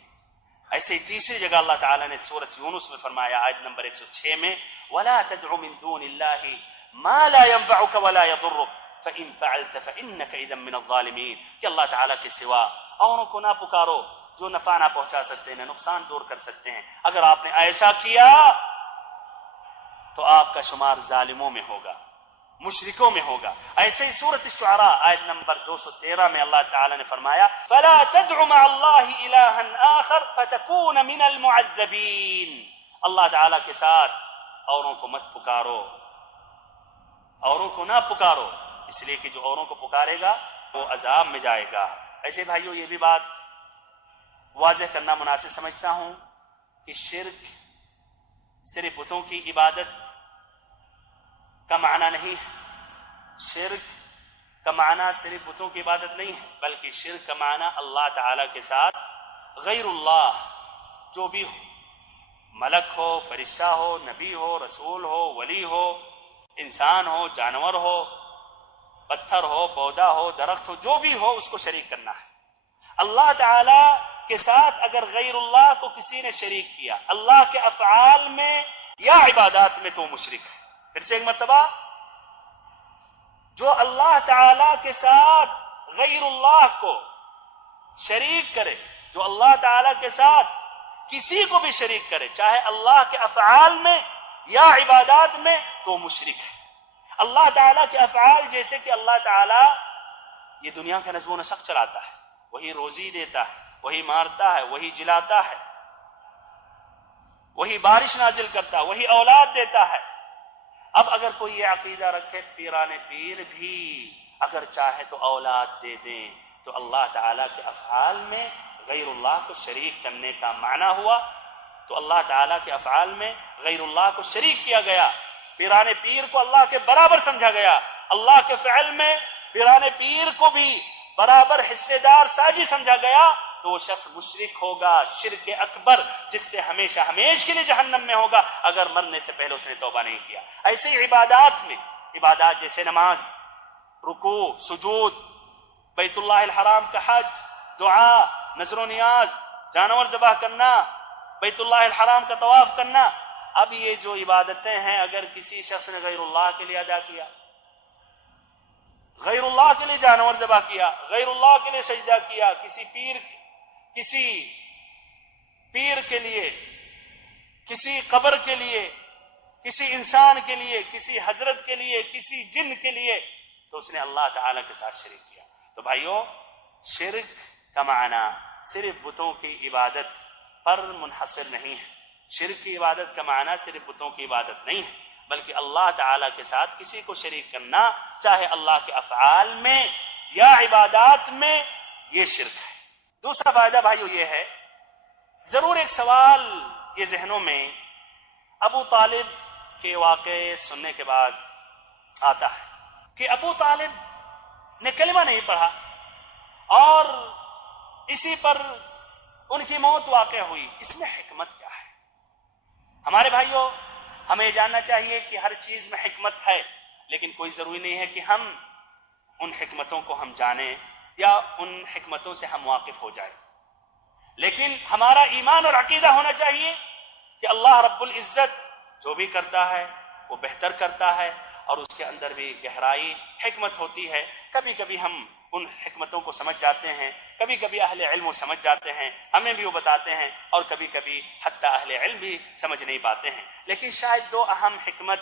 ایسے ہی تیسری جگہ اللہ تعالیٰ نے سورۃ یونس میں فرمایا، آیت نمبر 106 میں، وَلَا تَدْعُ مِن دُونِ اللَّهِ مَا لَا يَنفَعُكَ وَلَا يَضُرُّكَ فَإِن فَعَلْتَ فَإِنَّكَ إِذًا مِّنَ الظَّالِمِينَ، کہ اللہ تعالیٰ کے سوا اوروں کو نہ پکارو جو نفع نہ پہنچا سکتے ہیں، نقصان دور کر سکتے ہیں۔ اگر آپ نے ایسا کیا تو آپ کا شمار ظالموں میں ہوگا، مشرکوں میں ہوگا۔ ایسے ہی سورۃ الشعراء آیت نمبر 213 میں اللہ تعالیٰ نے فرمایا، فَلَا تَدْعُ مَعَ اللَّهِ إِلَٰهًا آخَرَ فَتَكُونَ مِنَ الْمُعَذَّبِينَ، اللہ تعالیٰ کے ساتھ اوروں کو مت پکارو، اوروں کو نہ پکارو، اس لیے کہ جو اوروں کو پکارے گا وہ عذاب میں جائے گا۔ ایسے بھائیوں، یہ بھی بات واضح کرنا مناسب سمجھتا ہوں کہ شرک صرف بتوں کی عبادت کا معنی نہیں ہے، شرک کا معنی صرف بتوں کی عبادت نہیں ہے، بلکہ شرک کا معنی اللہ تعالیٰ کے ساتھ غیر اللہ جو بھی ہو، ملک ہو، فرشتہ ہو، نبی ہو، رسول ہو، ولی ہو، انسان ہو، جانور ہو، پتھر ہو، پودا ہو، درخت ہو، جو بھی ہو، اس کو شریک کرنا ہے۔ اللہ تعالیٰ کے ساتھ اگر غیر اللہ کو کسی نے شریک کیا اللہ کے افعال میں یا عبادات میں، تو مشرک ہے۔ پھر سے ایک مرتبہ، جو اللہ تعالیٰ کے ساتھ غیر اللہ کو شریک کرے، جو اللہ تعالیٰ کے ساتھ کسی کو بھی شریک کرے، چاہے اللہ کے افعال میں یا عبادات میں، تو مشرک ہے۔ اللہ تعالیٰ کے افعال، جیسے کہ اللہ تعالیٰ یہ دنیا کا نظم و نسق چلاتا ہے، وہی روزی دیتا ہے، وہی مارتا ہے، وہی جلاتا ہے، وہی بارش نازل کرتا ہے، وہی اولاد دیتا ہے۔ اب اگر کوئی یہ عقیدہ رکھے پیران پیر بھی اگر چاہے تو اولاد دے دیں، تو اللہ تعالیٰ کے افعال میں غیر اللہ کو شریک کرنے کا معنی ہوا۔ تو اللہ تعالیٰ کے افعال میں غیر اللہ کو شریک کیا گیا، پیران پیر کو اللہ کے برابر سمجھا گیا، اللہ کے فعل میں پیران پیر کو بھی برابر حصے دار ساجی سمجھا گیا، تو وہ شخص مشرک ہوگا، شرک اکبر، جس سے ہمیشہ ہمیشہ کے لیے جہنم میں ہوگا اگر مرنے سے پہلے اس نے توبہ نہیں کیا۔ ایسے ہی عبادات میں، عبادات جیسے نماز، رکوع، سجود، بیت اللہ الحرام کا حج، دعا، نذر و نیاز، جانور ذبح کرنا، بیت اللہ الحرام کا طواف کرنا، اب یہ جو عبادتیں ہیں اگر کسی شخص نے غیر اللہ کے لیے ادا کیا، غیر اللہ کے لیے جانور ذبح کیا، غیر اللہ کے لیے سجدہ کیا، کسی پیر کے لیے، کسی قبر کے لیے، کسی انسان کے لیے، کسی حضرت کے لیے، کسی جن کے لیے، تو اس نے اللہ تعالیٰ کے ساتھ شریک کیا۔ تو بھائیو، شرک کا معنی صرف بتوں کی عبادت پر منحصر نہیں ہے، شرک کی عبادت کا معنی صرف بتوں کی عبادت نہیں ہے، بلکہ اللہ تعالیٰ کے ساتھ کسی کو شریک کرنا، چاہے اللہ کے افعال میں یا عبادات میں، یہ شرک ہے۔ دوسرا فائدہ بھائیو یہ ہے، ضرور ایک سوال یہ ذہنوں میں ابو طالب کے واقعے سننے کے بعد آتا ہے کہ ابو طالب نے کلمہ نہیں پڑھا اور اسی پر ان کی موت واقع ہوئی، اس میں حکمت کیا ہے؟ ہمارے بھائیوں، ہمیں جاننا چاہیے کہ ہر چیز میں حکمت ہے، لیکن کوئی ضروری نہیں ہے کہ ہم ان حکمتوں کو ہم جانیں یا ان حکمتوں سے ہم واقف ہو جائیں، لیکن ہمارا ایمان اور عقیدہ ہونا چاہیے کہ اللہ رب العزت جو بھی کرتا ہے وہ بہتر کرتا ہے، اور اس کے اندر بھی گہرائی حکمت ہوتی ہے۔ کبھی کبھی ہم ان حکمتوں کو سمجھ جاتے ہیں، کبھی کبھی اہل علم سمجھ جاتے ہیں، ہمیں بھی وہ بتاتے ہیں، اور کبھی کبھی حتی اہل علم بھی سمجھ نہیں پاتے ہیں۔ لیکن شاید دو اہم حکمت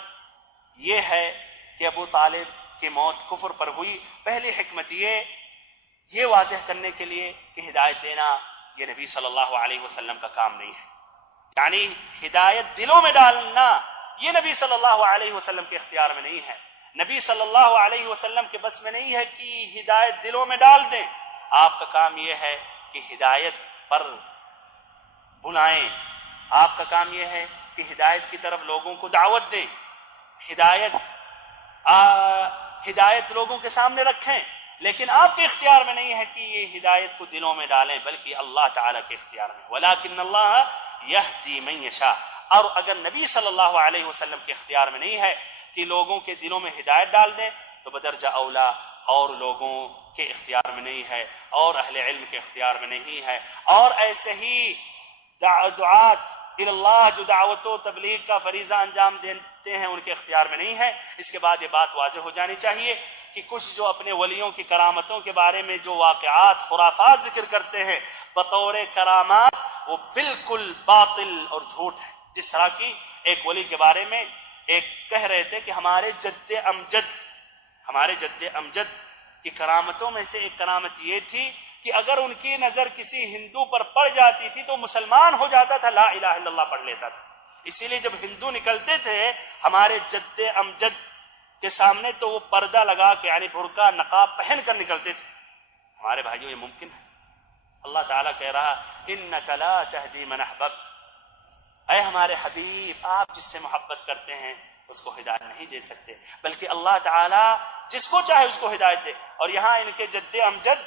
یہ ہے کہ ابو طالب کی موت کفر پر ہوئی۔ پہلی حکمت یہ واضح کرنے کے لیے کہ ہدایت دینا یہ نبی صلی اللہ علیہ وسلم کا کام نہیں ہے، یعنی ہدایت دلوں میں ڈالنا یہ نبی صلی اللہ علیہ وسلم کے اختیار میں نہیں ہے، نبی صلی اللہ علیہ وسلم کے بس میں نہیں ہے کہ ہدایت دلوں میں ڈال دیں۔ آپ کا کام یہ ہے کہ ہدایت پر بلائیں، آپ کا کام یہ ہے کہ ہدایت کی طرف لوگوں کو دعوت دیں، ہدایت لوگوں کے سامنے رکھیں، لیکن آپ کے اختیار میں نہیں ہے کہ یہ ہدایت کو دلوں میں ڈالیں، بلکہ اللہ تعالیٰ کے اختیار میں۔ وَلَٰكِنَّ اللَّهَ يَهْدِي مَن يَشَاءُ۔ اور اگر نبی صلی اللہ علیہ وسلم کے اختیار میں نہیں ہے کہ لوگوں کے دلوں میں ہدایت ڈال دیں، تو بدرجہ اولا اور لوگوں کے اختیار میں نہیں ہے، اور اہل علم کے اختیار میں نہیں ہے، اور ایسے ہی دعات اللہ جو دعوت و تبلیغ کا فریضہ انجام دیتے ہیں ان کے اختیار میں نہیں ہے۔ اس کے بعد یہ بات واضح ہو جانی چاہیے کہ کچھ جو اپنے ولیوں کی کرامتوں کے بارے میں جو واقعات خرافات ذکر کرتے ہیں بطور کرامات، وہ بالکل باطل اور جھوٹ ہے۔ جس طرح کی ایک ولی کے بارے میں ایک کہہ رہے تھے کہ ہمارے جد امجد کی کرامتوں میں سے ایک کرامت یہ تھی کہ اگر ان کی نظر کسی ہندو پر پڑ جاتی تھی تو مسلمان ہو جاتا تھا، لا الہ الا اللہ پڑھ لیتا تھا۔ اسی لیے جب ہندو نکلتے تھے ہمارے جد امجد کے سامنے تو وہ پردہ لگا کے، یعنی برقع نقاب پہن کر نکلتے تھے۔ ہمارے بھائیوں، یہ ممکن ہے؟ اللہ تعالیٰ کہہ رہا انک لا تہدی من احببت، اے ہمارے حبیب، آپ جس سے محبت کرتے ہیں اس کو ہدایت نہیں دے سکتے، بلکہ اللہ تعالیٰ جس کو چاہے اس کو ہدایت دے۔ اور یہاں ان کے جد امجد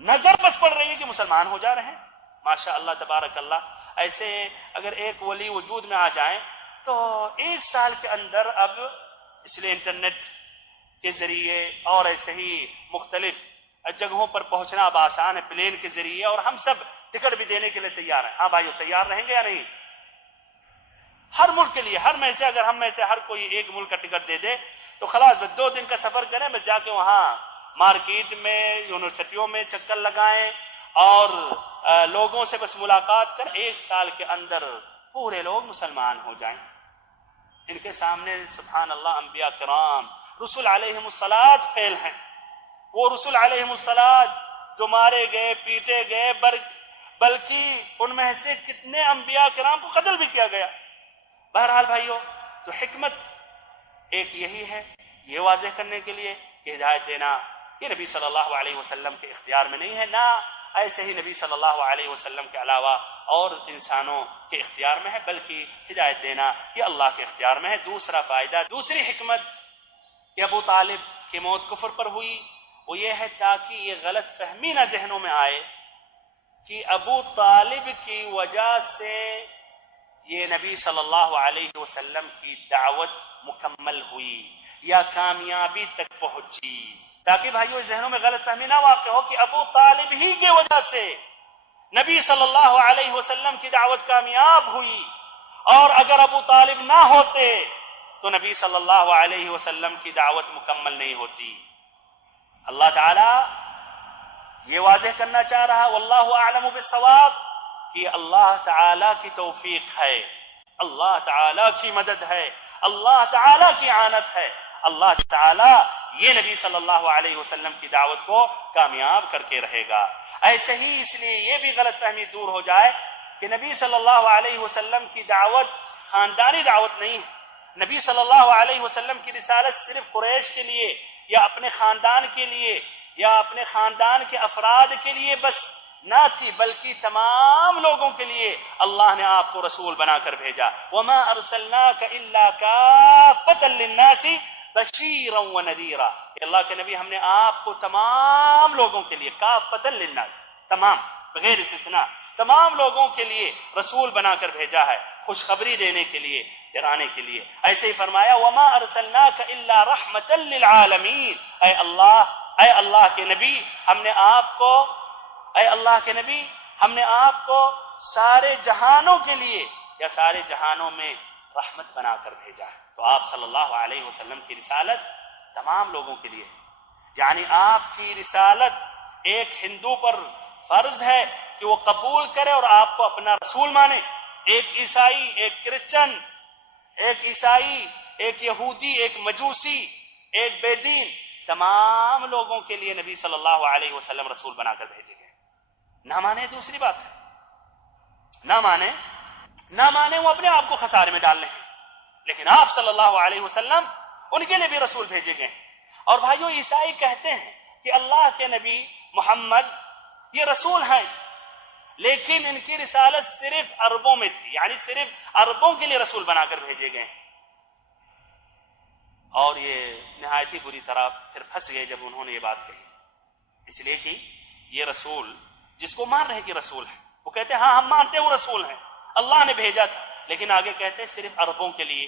نظر بس پڑ رہی ہے کہ مسلمان ہو جا رہے ہیں۔ ماشاء اللہ تبارک اللہ، ایسے اگر ایک ولی وجود میں آ جائیں تو ایک سال کے اندر اب اس لیے انٹرنیٹ کے ذریعے اور ایسے ہی مختلف جگہوں پر پہنچنا اب آسان ہے، پلین کے ذریعے، اور ہم سب ٹکٹ بھی دینے کے لیے تیار ہیں۔ ہاں بھائیو، تیار رہیں گے یا نہیں؟ ہر ملک کے لیے، ہر میں سے اگر ہم میں سے ہر کوئی ایک ملک کا ٹکٹ دے دے تو خلاص بس 2 دن کا سفر کریں، بس جا کے وہاں مارکیٹ میں، یونیورسٹیوں میں چکر لگائیں اور لوگوں سے بس ملاقات کر، 1 سال کے اندر پورے لوگ مسلمان ہو جائیں۔ ان کے سامنے سبحان اللہ انبیاء کرام رسول علیہم الصلاۃ فیل ہیں، وہ رسول علیہم الصلاۃ جو مارے گئے، پیٹے گئے، بلکہ ان میں سے کتنے انبیاء کرام کو قتل بھی کیا گیا۔ بہرحال بھائیو، تو حکمت ایک یہی ہے، یہ واضح کرنے کے لیے کہ ہدایت دینا یہ نبی صلی اللہ علیہ وسلم کے اختیار میں نہیں ہے، نہ ایسے ہی نبی صلی اللہ علیہ وسلم کے علاوہ اور انسانوں کے اختیار میں ہے، بلکہ ہدایت دینا یہ اللہ کے اختیار میں ہے۔ دوسرا فائدہ، دوسری حکمت کہ ابو طالب کی موت کفر پر ہوئی، وہ یہ ہے تاکہ یہ غلط فہمی نہ ذہنوں میں آئے کہ ابو طالب کی وجہ سے یہ نبی صلی اللہ علیہ وسلم کی دعوت مکمل ہوئی یا کامیابی تک پہنچی، تاکہ بھائیو ذہنوں میں غلط فہمی نہ واقع ہو کہ ابو طالب ہی کی وجہ سے نبی صلی اللہ علیہ وسلم کی دعوت کامیاب ہوئی اور اگر ابو طالب نہ ہوتے تو نبی صلی اللہ علیہ وسلم کی دعوت مکمل نہیں ہوتی۔ اللہ تعالیٰ یہ واضح کرنا چاہ رہا واللہ اعلم بالصواب کہ اللہ تعالیٰ کی توفیق ہے، اللہ تعالیٰ کی مدد ہے، اللہ تعالیٰ کی اعانت ہے، اللہ تعالیٰ یہ نبی صلی اللہ علیہ وسلم کی دعوت کو کامیاب کر کے رہے گا۔ ایسے ہی اس لیے یہ بھی غلط فہمی دور ہو جائے کہ نبی صلی اللہ علیہ وسلم کی دعوت خاندانی دعوت نہیں ہے، نبی صلی اللہ علیہ وسلم کی رسالت صرف قریش کے لیے یا اپنے خاندان کے لیے یا اپنے خاندان کے افراد کے لیے بس نہ تھی، بلکہ تمام لوگوں کے لیے اللہ نے آپ کو رسول بنا کر بھیجا۔ وما ارسلناک الا کافۃ للناس بشیرا ونذیرا، کہ اللہ کے نبی ہم نے آپ کو تمام لوگوں کے لیے کافۃ للناس، تمام بغیر استثناء تمام لوگوں کے لیے رسول بنا کر بھیجا ہے، خوشخبری دینے کے لیے، ڈرانے کے لیے۔ ایسے ہی فرمایا وما ارسلناک الا رحمتا للعالمین، اے اللہ کے نبی ہم نے آپ کو، اے اللہ کے نبی ہم نے آپ کو سارے جہانوں کے لیے یا سارے جہانوں میں رحمت بنا کر بھیجا ہے۔ تو آپ صلی اللہ علیہ وسلم کی رسالت تمام لوگوں کے لیے، یعنی آپ کی رسالت ایک ہندو پر فرض ہے کہ وہ قبول کرے اور آپ کو اپنا رسول مانے، ایک عیسائی، ایک کرسچن، ایک عیسائی، ایک یہودی، ایک مجوسی، ایک بے دین، تمام لوگوں کے لیے نبی صلی اللہ علیہ وسلم رسول بنا کر بھیجے گئے۔ نہ مانے دوسری بات ہے، نہ مانے وہ اپنے آپ کو خسارے میں ڈال لیں، لیکن آپ صلی اللہ علیہ وسلم ان کے لیے بھی رسول بھیجے گئے۔ اور بھائیو عیسائی کہتے ہیں کہ اللہ کے نبی محمد یہ رسول ہیں، لیکن ان کی رسالت صرف عربوں میں تھی، یعنی صرف عربوں کے لیے رسول بنا کر بھیجے گئے۔ اور یہ نہایت ہی بری طرح پھر پھنس گئے جب انہوں نے یہ بات کہی، اس لیے کہ یہ رسول جس کو مان رہے کہ رسول ہے، وہ کہتے ہیں ہاں ہم مانتے ہیں وہ رسول ہیں، اللہ نے بھیجا تھا، لیکن آگے کہتے ہیں صرف عربوں کے لیے۔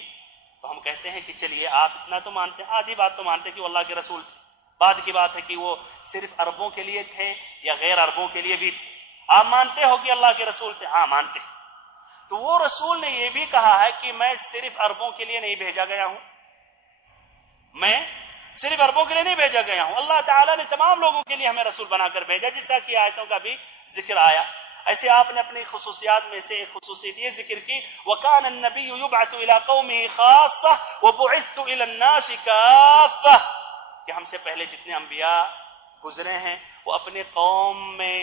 تو ہم کہتے ہیں کہ چلیے آپ اتنا تو مانتے ہیں، آدھی بات تو مانتے کہ وہ اللہ کے رسول تھے، بعد کی بات ہے کہ وہ صرف عربوں کے لیے تھے یا غیر عربوں کے لیے بھی تھے۔ آپ مانتے ہو کہ اللہ کے رسول تھے؟ ہاں مانتے ہیں۔ تو وہ رسول نے یہ بھی کہا ہے کہ میں صرف عربوں کے لیے نہیں بھیجا گیا ہوں، میں صرف عربوں کے لیے نہیں بھیجا گیا ہوں، اللہ تعالیٰ نے تمام لوگوں کے لیے ہمیں رسول بنا کر بھیجا، جس طرح کی آیتوں کا بھی ذکر آیا۔ ایسے آپ نے اپنی خصوصیات میں سے ایک خصوصیت یہ ذکر کی وَكَانَ النَّبِيُّ يُبْعَثُ إِلَىٰ قَوْمِهِ خَاصَّةً وَبُعِثْتُ إِلَى النَّاسِ كَافَّةً، کہ ہم سے پہلے جتنے انبیاء گزرے ہیں وہ اپنے قوم میں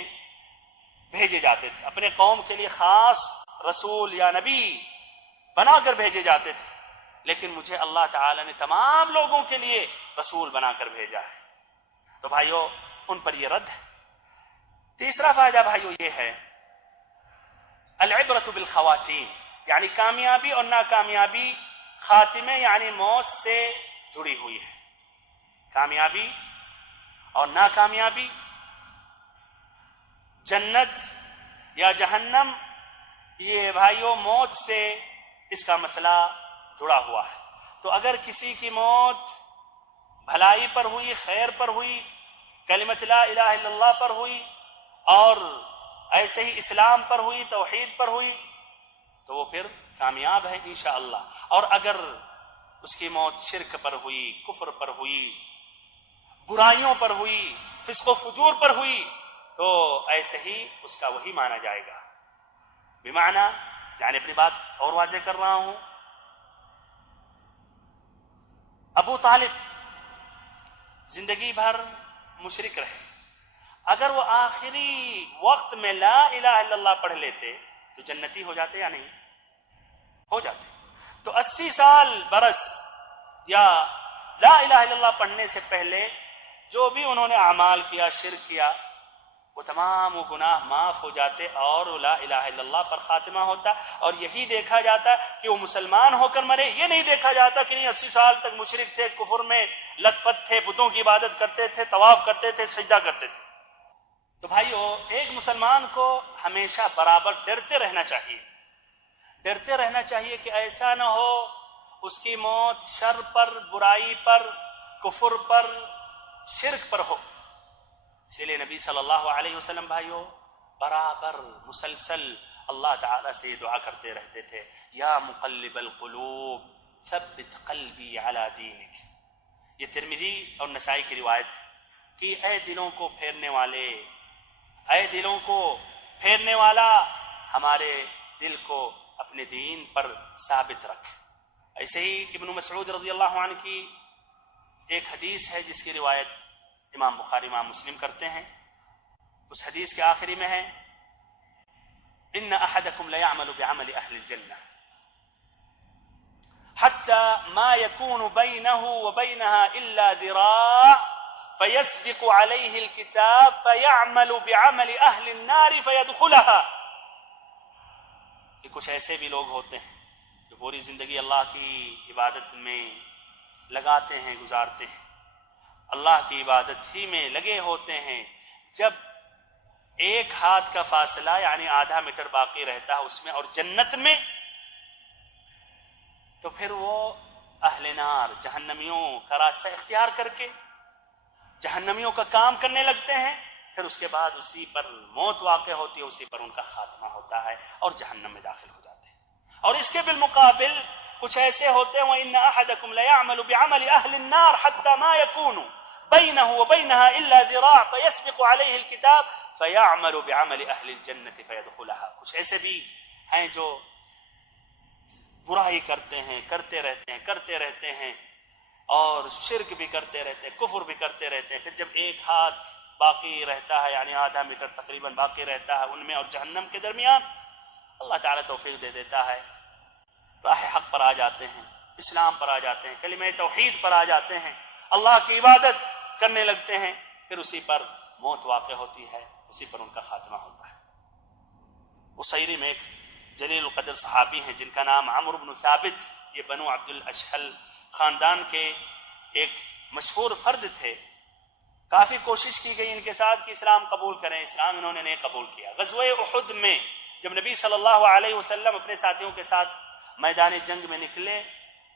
بھیجے جاتے تھے، اپنے قوم کے لیے خاص رسول یا نبی بنا کر بھیجے جاتے تھے، لیکن مجھے اللہ تعالیٰ نے تمام لوگوں کے لیے رسول بنا کر بھیجا ہے۔ تو بھائیو ان پر یہ رد ہے۔ تیسرا فائدہ بھائیو یہ ہے العبرۃ بالخواتین، یعنی کامیابی اور ناکامیابی خاتمے یعنی موت سے جڑی ہوئی ہے۔ کامیابی اور ناکامیابی، جنت یا جہنم، یہ بھائیو موت سے اس کا مسئلہ جڑا ہوا ہے۔ تو اگر کسی کی موت بھلائی پر ہوئی، خیر پر ہوئی، کلمۃ لا الہ الا اللہ پر ہوئی، اور ایسے ہی اسلام پر ہوئی، توحید پر ہوئی، تو وہ پھر کامیاب ہے انشاءاللہ۔ اور اگر اس کی موت شرک پر ہوئی، کفر پر ہوئی، برائیوں پر ہوئی، فسق و فجور پر ہوئی، تو ایسے ہی اس کا وہی مانا جائے گا۔ بمعنی یعنی اپنی بات اور واضح کر رہا ہوں، ابو طالب زندگی بھر مشرک رہے، اگر وہ آخری وقت میں لا الہ الا اللہ پڑھ لیتے تو جنتی ہو جاتے یا نہیں؟ ہو جاتے۔ تو 80 سال برس یا لا الہ الا اللہ پڑھنے سے پہلے جو بھی انہوں نے اعمال کیا، شرک کیا، وہ تمام وہ گناہ معاف ہو جاتے اور لا الہ الا اللہ پر خاتمہ ہوتا۔ اور یہی دیکھا جاتا کہ وہ مسلمان ہو کر مرے، یہ نہیں دیکھا جاتا کہ نہیں 80 سال تک مشرک تھے، کفر میں لت پت تھے، بتوں کی عبادت کرتے تھے، طواف کرتے تھے، سجدہ کرتے تھے۔ تو بھائیو ایک مسلمان کو ہمیشہ برابر ڈرتے رہنا چاہیے، ڈرتے رہنا چاہیے کہ ایسا نہ ہو اس کی موت شر پر، برائی پر، کفر پر، شرک پر ہو۔ اس لیے نبی صلی اللہ علیہ وسلم بھائیو برابر مسلسل اللہ تعالیٰ سے یہ دعا کرتے رہتے تھے، یا مقلب القلوب ثبت قلبی علی دینک۔ یہ ترمذی اور نسائی کی روایت ہے کہ اے دلوں کو پھیرنے والے، اے دلوں کو پھیرنے والا، ہمارے دل کو اپنے دین پر ثابت رکھ۔ ایسے ہی ابن مسعود رضی اللہ عنہ کی ایک حدیث ہے جس کی روایت امام بخاری امام مسلم کرتے ہیں۔ اس حدیث کے آخری میں ہے ان احدکم لیعمل بعمل اہل الجنہ حتى ما يكون بينه وبينها إلا ذراع فيسبق عليه الكتاب فيعمل بعمل أهل النار فيدخلها۔ کہ کچھ ایسے بھی لوگ ہوتے ہیں جو پوری زندگی اللہ کی عبادت میں لگاتے ہیں، گزارتے ہیں، اللہ کی عبادت ہی میں لگے ہوتے ہیں، جب ایک ہاتھ کا فاصلہ یعنی آدھا میٹر باقی رہتا ہے اس میں اور جنت میں، تو پھر وہ اہل نار جہنمیوں کا راستہ اختیار کر کے جہنمیوں کا کام کرنے لگتے ہیں، پھر اس کے بعد اسی پر موت واقع ہوتی ہے، اسی پر ان کا خاتمہ ہوتا ہے اور جہنم میں داخل ہو جاتے ہیں۔ اور اس کے بالمقابل کچھ ایسے ہوتے ہیں وَإِنَّ أَحَدَكُمْ لَيَعْمَلُ بِعَمَلِ أَهْلِ النَّارِ حَتَّى مَا يَكُونُ بَيْنَهُ وَبَيْنَهَا إِلَّا ذِرَاعٌ فَيَسْبِقُ عَلَيْهِ الْكِتَابُ فَيَعْمَلُ بِعَمَلِ أَهْلِ الْجَنَّةِ فَيَدْخُلَهَا۔ کچھ ایسے بھی ہیں جو برائی کرتے رہتے ہیں اور شرک بھی کرتے رہتے ہیں، کفر بھی کرتے رہتے ہیں، پھر جب ایک ہاتھ باقی رہتا ہے یعنی آدھا میٹر تقریباً باقی رہتا ہے ان میں اور جہنم کے درمیان، اللہ تعالیٰ توفیق دے دیتا ہے، راہ حق پر آ جاتے ہیں، اسلام پر آ جاتے ہیں، کلمہ توحید پر آ جاتے ہیں، اللہ کی عبادت کرنے لگتے ہیں، پھر اسی پر موت واقع ہوتی ہے، اسی پر ان کا خاتمہ ہوتا ہے۔ عصیری میں ایک جلیل القدر صحابی ہیں جن کا نام عمرو بن ثابت، یہ بنو عبد الاشہل خاندان کے ایک مشہور فرد تھے۔ کافی کوشش کی گئی ان کے ساتھ کہ اسلام قبول کریں، اسلام انہوں نے نہیں قبول کیا۔ غزوہ احد میں جب نبی صلی اللہ علیہ وسلم اپنے ساتھیوں کے ساتھ میدان جنگ میں نکلے،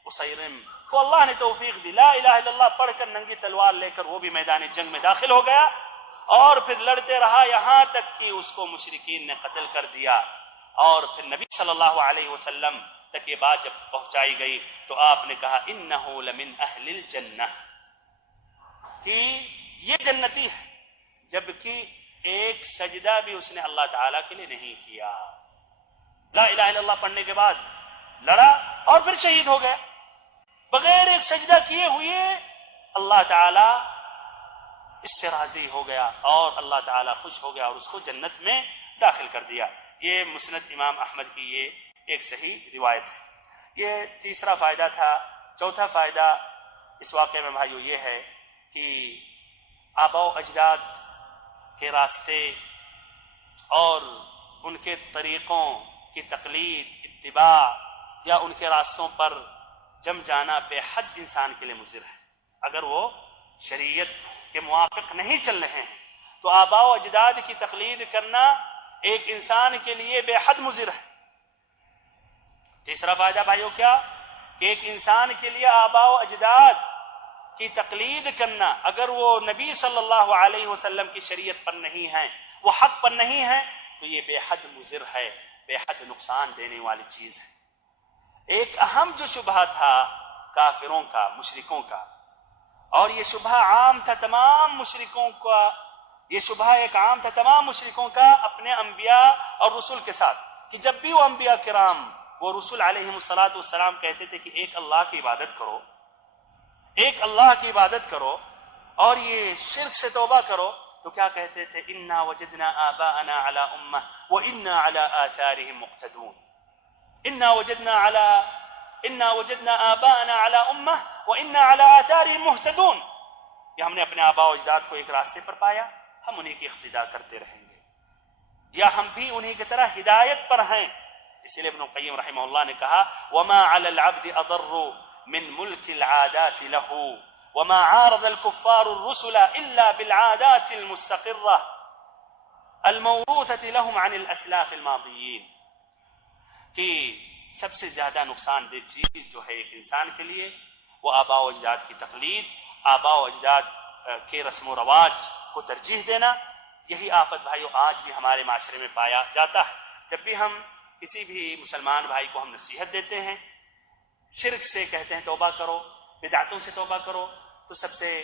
عصیرم کو اللہ نے توفیق دی، لا الہ الا اللہ پڑھ کر ننگی تلوار لے کر وہ بھی میدان جنگ میں داخل ہو گیا اور پھر لڑتے رہا یہاں تک کہ اس کو مشرکین نے قتل کر دیا۔ اور پھر نبی صلی اللہ علیہ وسلم تک یہ بات جب پہنچائی گئی تو آپ نے کہا انہو لمن اہل الجنہ، کہ یہ جنتی ہے، جبکہ ایک سجدہ بھی اس نے اللہ تعالیٰ کے لیے نہیں کیا۔ لا الہ الا اللہ پڑھنے کے بعد لڑا اور پھر شہید ہو گیا، بغیر ایک سجدہ کیے ہوئے اللہ تعالیٰ اس سے راضی ہو گیا اور اللہ تعالیٰ خوش ہو گیا اور اس کو جنت میں داخل کر دیا۔ یہ مسند امام احمد کی یہ ایک صحیح روایت ہے۔ یہ تیسرا فائدہ تھا۔ چوتھا فائدہ اس واقعے میں بھائیو یہ ہے کہ آباء و اجداد کے راستے اور ان کے طریقوں کی تقلید، اتباع یا ان کے راستوں پر جم جانا بے حد انسان کے لیے مضر ہے۔ اگر وہ شریعت کے موافق نہیں چل رہے ہیں تو آباء و اجداد کی تقلید کرنا ایک انسان کے لیے بے حد مضر ہے۔ تیسرا فائدہ بھائیو کیا کہ ایک انسان کے لیے آباء و اجداد کی تقلید کرنا، اگر وہ نبی صلی اللہ علیہ وسلم کی شریعت پر نہیں ہیں، وہ حق پر نہیں ہیں، تو یہ بے حد مضر ہے، بے حد نقصان دینے والی چیز ہے۔ ایک اہم جو شبہ تھا کافروں کا، مشرکوں کا، اور یہ شبہ عام تھا تمام مشرکوں کا، یہ شبہ ایک عام تھا تمام مشرکوں کا اپنے انبیاء اور رسول کے ساتھ، کہ جب بھی وہ انبیاء کرام، وہ رسول علیہ السلام کہتے تھے کہ ایک اللہ کی عبادت کرو، ایک اللہ کی عبادت کرو اور یہ شرک سے توبہ کرو، تو کیا کہتے تھے؟ انا وجدنا آباءنا علی امہ وانا علی آثارہم مقتدون، انا وجدنا آباءنا علی امہ وانا علی آثارہم مہتدون، کہ ہم نے اپنے آباء و اجداد کو ایک راستے پر پایا، ہم انہی کی اقتداء کرتے رہیں گے، یا ہم بھی انہی کی طرح ہدایت پر ہیں۔ اس لیے ابن القیم رحمہ اللہ نے کہا وما علی العبد اضر من ملک العادات له وما عارض الكفار الرسل الا بالعادات المستقرة الموروثة لهم عن الاسلاف الماضيين، کہ سب سے زیادہ نقصان دہ چیز جو ہے ایک انسان کے لیے وہ آباء و اجداد کی تقلید، آباء و اجداد کے رسم و رواج کو ترجیح دینا۔ یہی آفت بھائیو آج بھی ہمارے معاشرے میں پایا جاتا ہے۔ جب بھی ہم کسی بھی مسلمان بھائی کو ہم نصیحت دیتے ہیں، شرک سے کہتے ہیں توبہ کرو، بدعتوں سے توبہ کرو، تو سب سے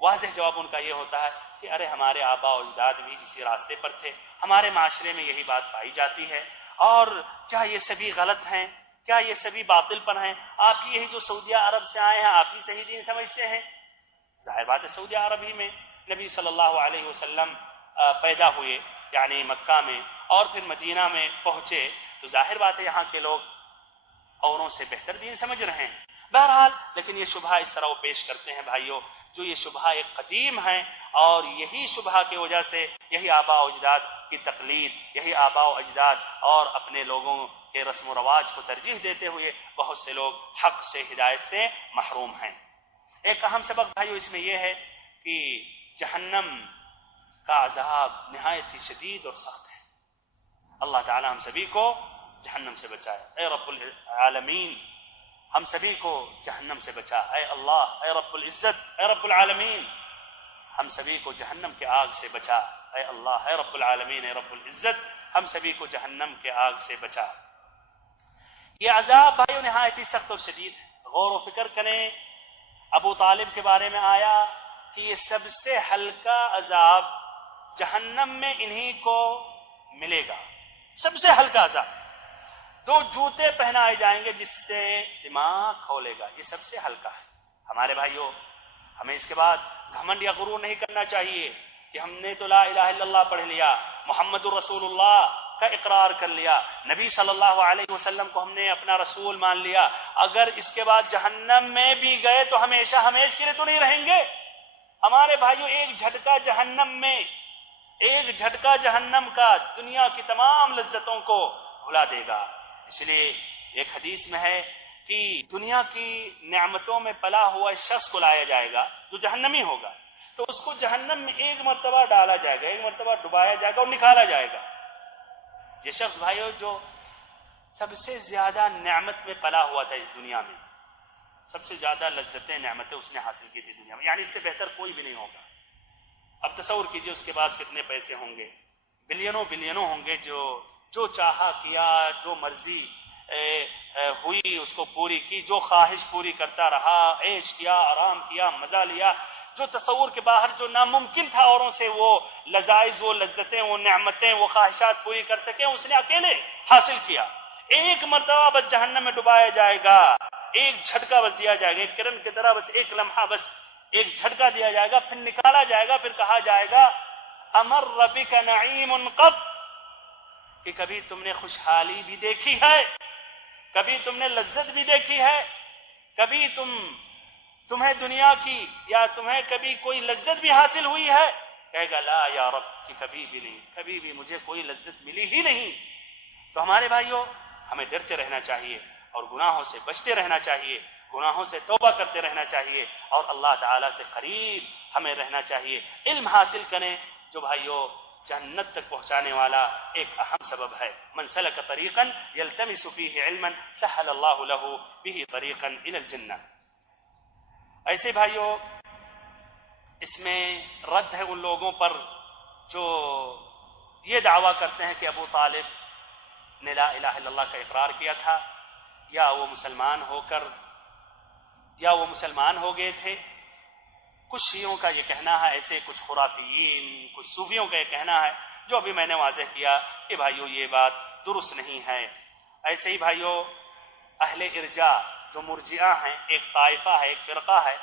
واضح جواب ان کا یہ ہوتا ہے کہ ارے ہمارے آبا و اجداد بھی اسی راستے پر تھے، ہمارے معاشرے میں یہی بات پائی جاتی ہے، اور کیا یہ سبھی غلط ہیں؟ کیا یہ سبھی باطل پر ہیں؟ آپ یہی جو سعودیہ عرب سے آئے ہیں آپ ہی صحیح دین سمجھتے ہیں؟ ظاہر بات ہے سعودیہ عرب ہی میں نبی صلی اللہ علیہ وسلم پیدا ہوئے، یعنی مکہ میں، اور پھر مدینہ میں پہنچے، تو ظاہر بات ہے یہاں کے لوگ اوروں سے بہتر دین سمجھ رہے ہیں۔ بہرحال لیکن یہ شبہ اس طرح وہ پیش کرتے ہیں بھائیوں، جو یہ شبہ ایک قدیم ہے، اور یہی شبہ کی وجہ سے یہی آباء و اجداد کی تقلید، یہی آباء و اجداد اور اپنے لوگوں کے رسم و رواج کو ترجیح دیتے ہوئے بہت سے لوگ حق سے، ہدایت سے محروم ہیں۔ ایک اہم سبق بھائیو اس میں یہ ہے کہ جہنم کا عذاب نہایت ہی شدید اور سخت ہے۔ اللہ تعالی ہم سبھی کو جہنم سے بچائے۔ اے رب العالمین ہم سبھی کو جہنم سے بچا۔ اے اللہ، اے رب العزت، اے رب العالمین ہم سبھی کو جہنم کے آگ سے بچا۔ اے اللہ، اے رب العالمین، اے رب العزت ہم سبھی کو جہنم کے آگ سے بچا۔ یہ عذاب بھائیو نہایت ہی سخت اور شدید ہے۔ غور و فکر کریں، ابو طالب کے بارے میں آیا کہ یہ سب سے ہلکا عذاب جہنم میں انہی کو ملے گا، سب سے ہلکا عذاب۔ 2 جوتے پہنائے جائیں گے جس سے دماغ کھولے گا، یہ سب سے ہلکا ہے۔ ہمارے بھائیوں، ہمیں اس کے بعد گھمنڈ یا غرور نہیں کرنا چاہیے کہ ہم نے تو لا الہ الا اللہ پڑھ لیا، محمد الرسول اللہ کا اقرار کر لیا، نبی صلی اللہ علیہ وسلم کو ہم نے اپنا رسول مان لیا، اگر اس کے بعد جہنم میں بھی گئے تو ہمیشہ ہمیشہ کے لیے تو نہیں رہیں گے۔ ہمارے بھائیوں، ایک جھٹکا جہنم میں، ایک جھٹکا جہنم کا دنیا کی تمام لذتوں کو بھلا دے گا۔ اس لیے ایک حدیث میں ہے کہ دنیا کی نعمتوں میں پلا ہوا شخص کو لایا جائے گا جو جہنمی ہوگا، تو اس کو جہنم میں ایک مرتبہ ڈالا جائے گا، ایک مرتبہ ڈبایا جائے گا اور نکالا جائے گا۔ یہ شخص بھائیو جو سب سے زیادہ نعمت میں پلا ہوا تھا اس دنیا میں، سب سے زیادہ لذتیں نعمتیں اس نے حاصل کی تھی دنیا میں، یعنی اس سے بہتر کوئی بھی نہیں ہوگا۔ اب تصور کیجئے اس کے پاس کتنے پیسے ہوں گے، بلینوں ہوں گے، جو چاہا کیا، جو مرضی ہوئی اس کو پوری کی، جو خواہش پوری کرتا رہا، عیش کیا، آرام کیا، مزہ لیا، جو تصور کے باہر جو ناممکن تھا اوروں سے وہ لذائذ، وہ لذتیں، وہ نعمتیں، وہ خواہشات پوری کر سکے، اس نے اکیلے حاصل کیا۔ ایک مرتبہ بس جہنم میں ڈبایا جائے گا، ایک جھٹکا بس دیا جائے گا، ایک کرن کی طرح بس ایک لمحہ بس ایک جھٹکا دیا جائے گا، پھر نکالا جائے گا، پھر کہا جائے گا امر بک نعیم قط، کہ کبھی تم نے خوشحالی بھی دیکھی ہے، کبھی تم نے لذت بھی دیکھی ہے، کبھی تمہیں دنیا کی یا تمہیں کبھی کوئی لذت بھی حاصل ہوئی ہے؟ کہے گا لا یا رب، کہ کبھی بھی نہیں، کبھی بھی مجھے کوئی لذت ملی ہی نہیں۔ تو ہمارے بھائیوں، ہمیں ڈرتے رہنا چاہیے اور گناہوں سے بچتے رہنا چاہیے، گناہوں سے توبہ کرتے رہنا چاہیے، اور اللہ تعالیٰ سے قریب ہمیں رہنا چاہیے۔ علم حاصل کریں جو بھائیوں جنت تک پہنچانے والا ایک اہم سبب ہے۔ من سلک طریقا یلتمس فیہ علما سہل اللہ لہ بہ طریقا الی الجنہ۔ ایسے بھائیوں، اس میں رد ہے ان لوگوں پر جو یہ دعویٰ کرتے ہیں کہ ابو طالب نے لا الہ الا اللہ کا اقرار کیا تھا، یا وہ مسلمان ہو گئے تھے۔ کچھ شیعوں کا یہ کہنا ہے، ایسے کچھ خرافیین، کچھ صوفیوں کا یہ کہنا ہے، جو ابھی میں نے واضح کیا کہ بھائیوں یہ بات درست نہیں ہے۔ ایسے ہی بھائیوں اہل ارجاء جو مرجئہ ہیں، ایک طائفہ ہے، ایک فرقہ ہے،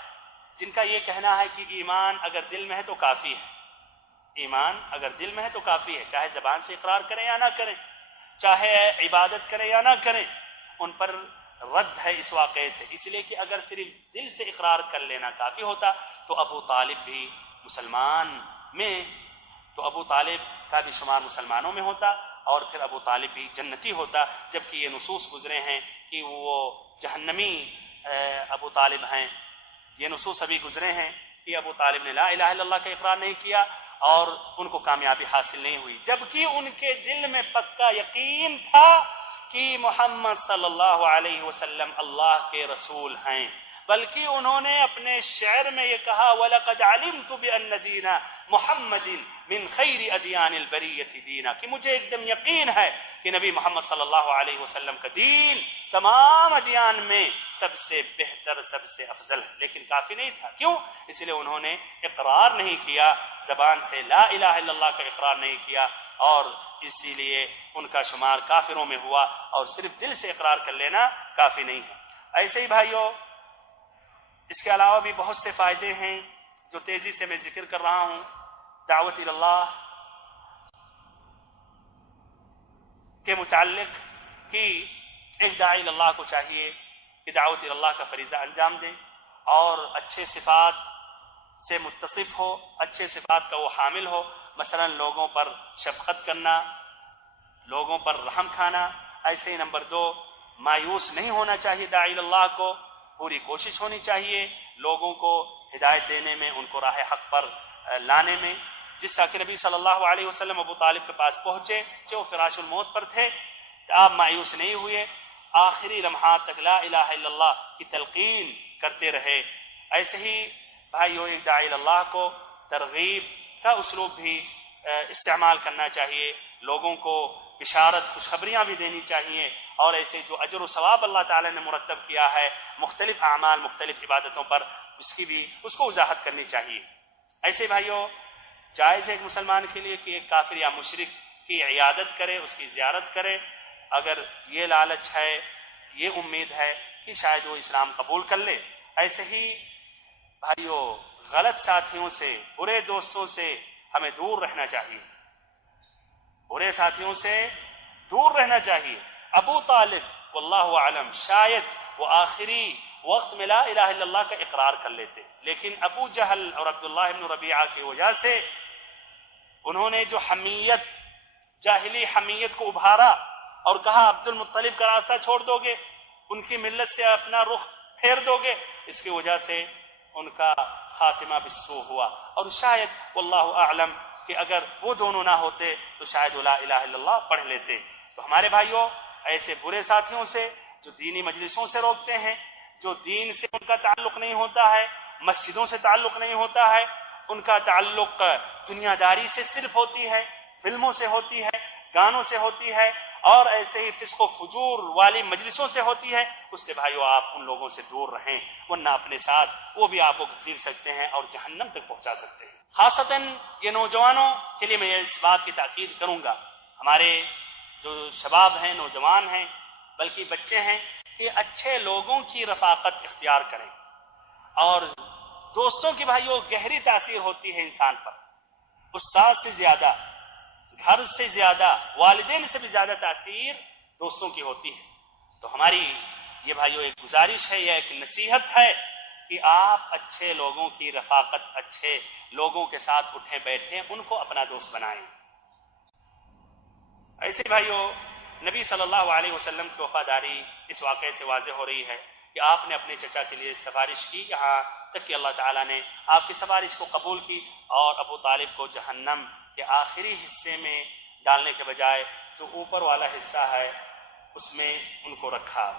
جن کا یہ کہنا ہے کہ ایمان اگر دل میں ہے تو کافی ہے، ایمان اگر دل میں ہے تو کافی ہے، چاہے زبان سے اقرار کریں یا نہ کریں، چاہے عبادت کریں یا نہ کریں۔ ان پر رد ہے اس واقعے سے، اس لیے کہ اگر صرف دل سے اقرار کر لینا کافی ہوتا تو ابو طالب بھی ابو طالب کا بھی شمار مسلمانوں میں ہوتا، اور پھر ابو طالب بھی جنتی ہوتا، جبکہ یہ نصوص گزرے ہیں کہ وہ جہنمی ابو طالب ہیں۔ یہ نصوص ابھی گزرے ہیں کہ ابو طالب نے لا الہ الا اللہ کا اقرار نہیں کیا اور ان کو کامیابی حاصل نہیں ہوئی، جبکہ ان کے دل میں پکا یقین تھا کہ محمد صلی اللہ علیہ وسلم اللہ کے رسول ہیں، بلکہ انہوں نے اپنے شعر میں یہ کہا وَلَقَدْ عَلِمْتُ بِأَنَّ دِينَ مُحَمَّدٍ مِّن خَيْرِ أَدْيَانِ الْبَرِيَّةِ دِينًا، کہ مجھے ایک دم یقین ہے کہ نبی محمد صلی اللہ علیہ وسلم کا دین تمام ادیان میں سب سے بہتر، سب سے افضل ہے، لیکن کافی نہیں تھا۔ کیوں؟ اس لیے انہوں نے اقرار نہیں کیا، زبان سے لا الہ الا اللہ کا اقرار نہیں کیا، اور اسی لیے ان کا شمار کافروں میں ہوا، اور صرف دل سے اقرار کر لینا کافی نہیں ہے۔ ایسے ہی بھائیوں، اس کے علاوہ بھی بہت سے فائدے ہیں جو تیزی سے میں ذکر کر رہا ہوں۔ دعوت اللہ کے متعلق کہ ایک داعی اللہ کو چاہیے کہ دعوت اللہ کا فریضہ انجام دے اور اچھے صفات سے متصف ہو، اچھے صفات کا وہ حامل ہو، مثلا لوگوں پر شفقت کرنا، لوگوں پر رحم کھانا۔ ایسے ہی نمبر 2، مایوس نہیں ہونا چاہیے داعی اللہ کو، پوری کوشش ہونی چاہیے لوگوں کو ہدایت دینے میں، ان کو راہ حق پر لانے میں۔ جس طرح کہ نبی صلی اللہ علیہ وسلم ابو طالب کے پاس پہنچے، جو فراش الموت پر تھے، آپ مایوس نہیں ہوئے، آخری لمحات تک لا الہ الا اللہ کی تلقین کرتے رہے۔ ایسے ہی بھائیو، ایک داعی اللہ کو ترغیب کا اسلوب بھی استعمال کرنا چاہیے، لوگوں کو بشارت، خوشخبریاں بھی دینی چاہیے، اور ایسے جو اجر و ثواب اللہ تعالی نے مرتب کیا ہے مختلف اعمال، مختلف عبادتوں پر، اس کو وضاحت کرنی چاہیے۔ ایسے بھائیو، جائز ہے ایک مسلمان کے لیے کہ ایک کافر یا مشرک کی عیادت کرے، اس کی زیارت کرے، اگر یہ لالچ ہے، یہ امید ہے کہ شاید وہ اسلام قبول کر لے۔ ایسے ہی بھائیو، غلط ساتھیوں سے، برے دوستوں سے ہمیں دور رہنا چاہیے، برے ساتھیوں سے دور رہنا چاہیے۔ ابو طالب واللہ اعلم شاید وہ آخری وقت میں لا الہ الا اللہ کا اقرار کر لیتے، لیکن ابو جہل اور عبداللہ بن ربیعہ کی وجہ سے انہوں نے جو حمیت، جاہلی حمیت کو ابھارا اور کہا عبد المطلب کا راستہ چھوڑ دو گے، ان کی ملت سے اپنا رخ پھیر دو گے، اس کی وجہ سے ان کا خاتمہ بالسوء ہوا۔ اور شاید واللہ اعلم کہ اگر وہ دونوں نہ ہوتے تو شاید لا الہ الا اللہ پڑھ لیتے۔ تو ہمارے بھائیوں، ایسے برے ساتھیوں سے جو دینی مجلسوں سے روکتے ہیں، جو دین سے ان کا تعلق نہیں ہوتا ہے، مسجدوں سے تعلق نہیں ہوتا ہے، ان کا تعلق دنیا داری سے صرف ہوتی ہے، فلموں سے ہوتی ہے، گانوں سے ہوتی ہے، اور ایسے ہی فسق و فجور والی مجلسوں سے ہوتی ہے، اس سے بھائیو آپ ان لوگوں سے دور رہیں، ورنہ اپنے ساتھ وہ بھی آپ کو گھسیٹ سکتے ہیں اور جہنم تک پہنچا سکتے ہیں۔ خاصتاً یہ نوجوانوں کے لیے میں اس بات کی تاکید کروں گا، ہمارے جو شباب ہیں، نوجوان ہیں، بلکہ بچے ہیں، کہ اچھے لوگوں کی رفاقت اختیار کریں، اور دوستوں کی بھائیو گہری تاثیر ہوتی ہے انسان پر، استاد سے زیادہ، گھر سے زیادہ، والدین سے بھی زیادہ تاثیر دوستوں کی ہوتی ہے۔ تو ہماری یہ بھائیو ایک گزارش ہے، یہ ایک نصیحت ہے کہ آپ اچھے لوگوں کی رفاقت، اچھے لوگوں کے ساتھ اٹھیں بیٹھیں، ان کو اپنا دوست بنائیں۔ ایسے بھائیو، نبی صلی اللہ علیہ وسلم کی وفاداری اس واقعے سے واضح ہو رہی ہے کہ آپ نے اپنے چچا کے لیے سفارش کی، یہاں تک کہ اللہ تعالیٰ نے آپ کی سفارش کو قبول کی، اور ابو طالب کو جہنم کے آخری حصے میں ڈالنے کے بجائے جو اوپر والا حصہ ہے اس میں ان کو رکھا۔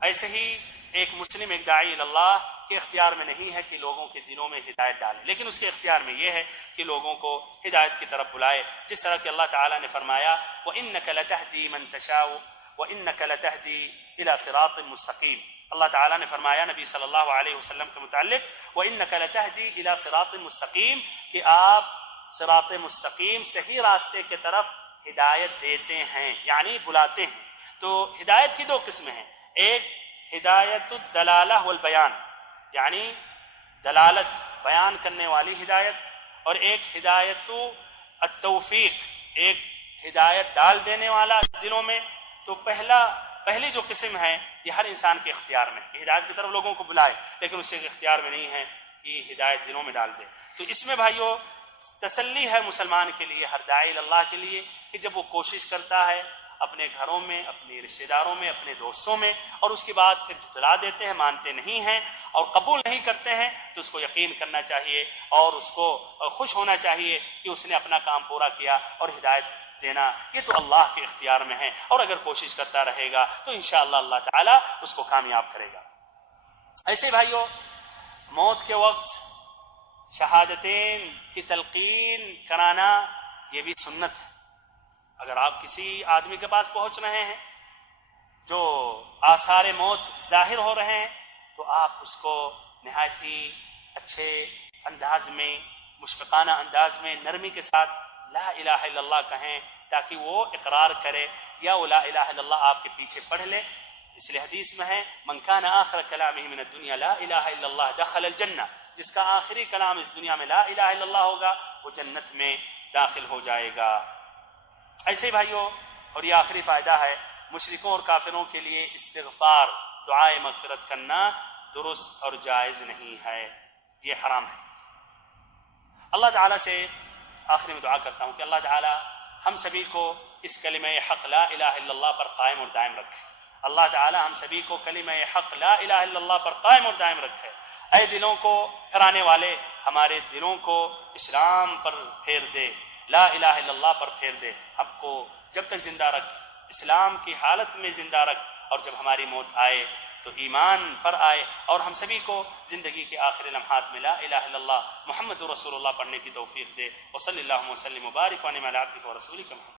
ایسے ہی ایک مسلم، ایک داعی اللہ کے اختیار میں نہیں ہے کہ لوگوں کے دلوں میں ہدایت ڈالے، لیکن اس کے اختیار میں یہ ہے کہ لوگوں کو ہدایت کی طرف بلائے، جس طرح کہ اللہ تعالیٰ نے فرمایا وَإِنَّكَ لَتَهْدِي مَن تَشَاءُ وَإِنَّكَ لَتَهْدِي إِلَى صِرَاطٍ مُسْتَقِيمٍ۔ اللہ تعالیٰ نے فرمایا نبی صلی اللہ علیہ وسلم کے متعلق وَإِنَّكَ لَتَهْدِي إِلَى صِرَاطٍ مُسْتَقِيمٍ، کہ آپ صراط مستقیم، صحیح راستے کی طرف ہدایت دیتے ہیں، یعنی بلاتے ہیں۔ تو ہدایت کی دو قسمیں ہیں، ایک ہدایت الدلالہ والبیان، یعنی دلالت بیان کرنے والی ہدایت، اور ایک ہدایت التوفیق، ایک ہدایت ڈال دینے والا دلوں میں۔ تو پہلی جو قسم ہے یہ ہر انسان کے اختیار میں، کہ ہدایت کی طرف لوگوں کو بلائے، لیکن اس کے اختیار میں نہیں ہے کہ ہدایت دلوں میں ڈال دے۔ تو اس میں بھائیو تسلی ہے مسلمان کے لیے، ہر داعی اللہ کے لیے، کہ جب وہ کوشش کرتا ہے اپنے گھروں میں، اپنے رشتہ داروں میں، اپنے دوستوں میں، اور اس کے بعد پھر جھٹلا دیتے ہیں، مانتے نہیں ہیں اور قبول نہیں کرتے ہیں، تو اس کو یقین کرنا چاہیے اور اس کو خوش ہونا چاہیے کہ اس نے اپنا کام پورا کیا اور ہدایت دینا یہ تو اللہ کے اختیار میں ہے، اور اگر کوشش کرتا رہے گا تو انشاءاللہ اللہ تعالیٰ اس کو کامیاب کرے گا۔ ایسے بھائیو، موت کے وقت شہادتین کی تلقین کرانا یہ بھی سنت ہے۔ اگر آپ کسی آدمی کے پاس پہنچ رہے ہیں جو آثار موت ظاہر ہو رہے ہیں تو آپ اس کو نہایت ہی اچھے انداز میں، مشفقانہ انداز میں، نرمی کے ساتھ لا الہ الا اللہ کہیں تاکہ وہ اقرار کرے، یا وہ لا الہ الا اللہ آپ کے پیچھے پڑھ لے۔ اس لیے حدیث میں ہے من کان آخر کلامہ من الدنیا لا الہ الا اللہ دخل الجنہ، جس کا آخری کلام اس دنیا میں لا الہ الا اللہ ہوگا وہ جنت میں داخل ہو جائے گا۔ ایسے بھائیوں، اور یہ آخری فائدہ ہے، مشرکوں اور کافروں کے لیے استغفار، دعائے مغفرت کرنا درست اور جائز نہیں ہے، یہ حرام ہے۔ اللہ تعالیٰ سے آخری میں دعا کرتا ہوں کہ اللہ تعالیٰ ہم سبھی کو اس کلمہ حق لا الہ الا اللہ پر قائم اور دائم رکھے۔ اللہ تعالیٰ ہم سبھی کو کلمہ حق لا الہ الا اللہ پر قائم اور دائم رکھے۔ اے دلوں کو پھرانے والے، ہمارے دلوں کو اسلام پر پھیر دے، لا الہ الا اللہ پر پھیر دے، ہم کو جب تک زندہ رکھ، اسلام کی حالت میں زندہ رکھ، اور جب ہماری موت آئے تو ایمان پر آئے، اور ہم سبھی کو زندگی کے آخری لمحات میں لا الہ الا اللہ محمد رسول اللہ پڑھنے کی توفیق دے۔ وصلی اللہ وسلم وبارک علی عبدہ ورسولہ محمد۔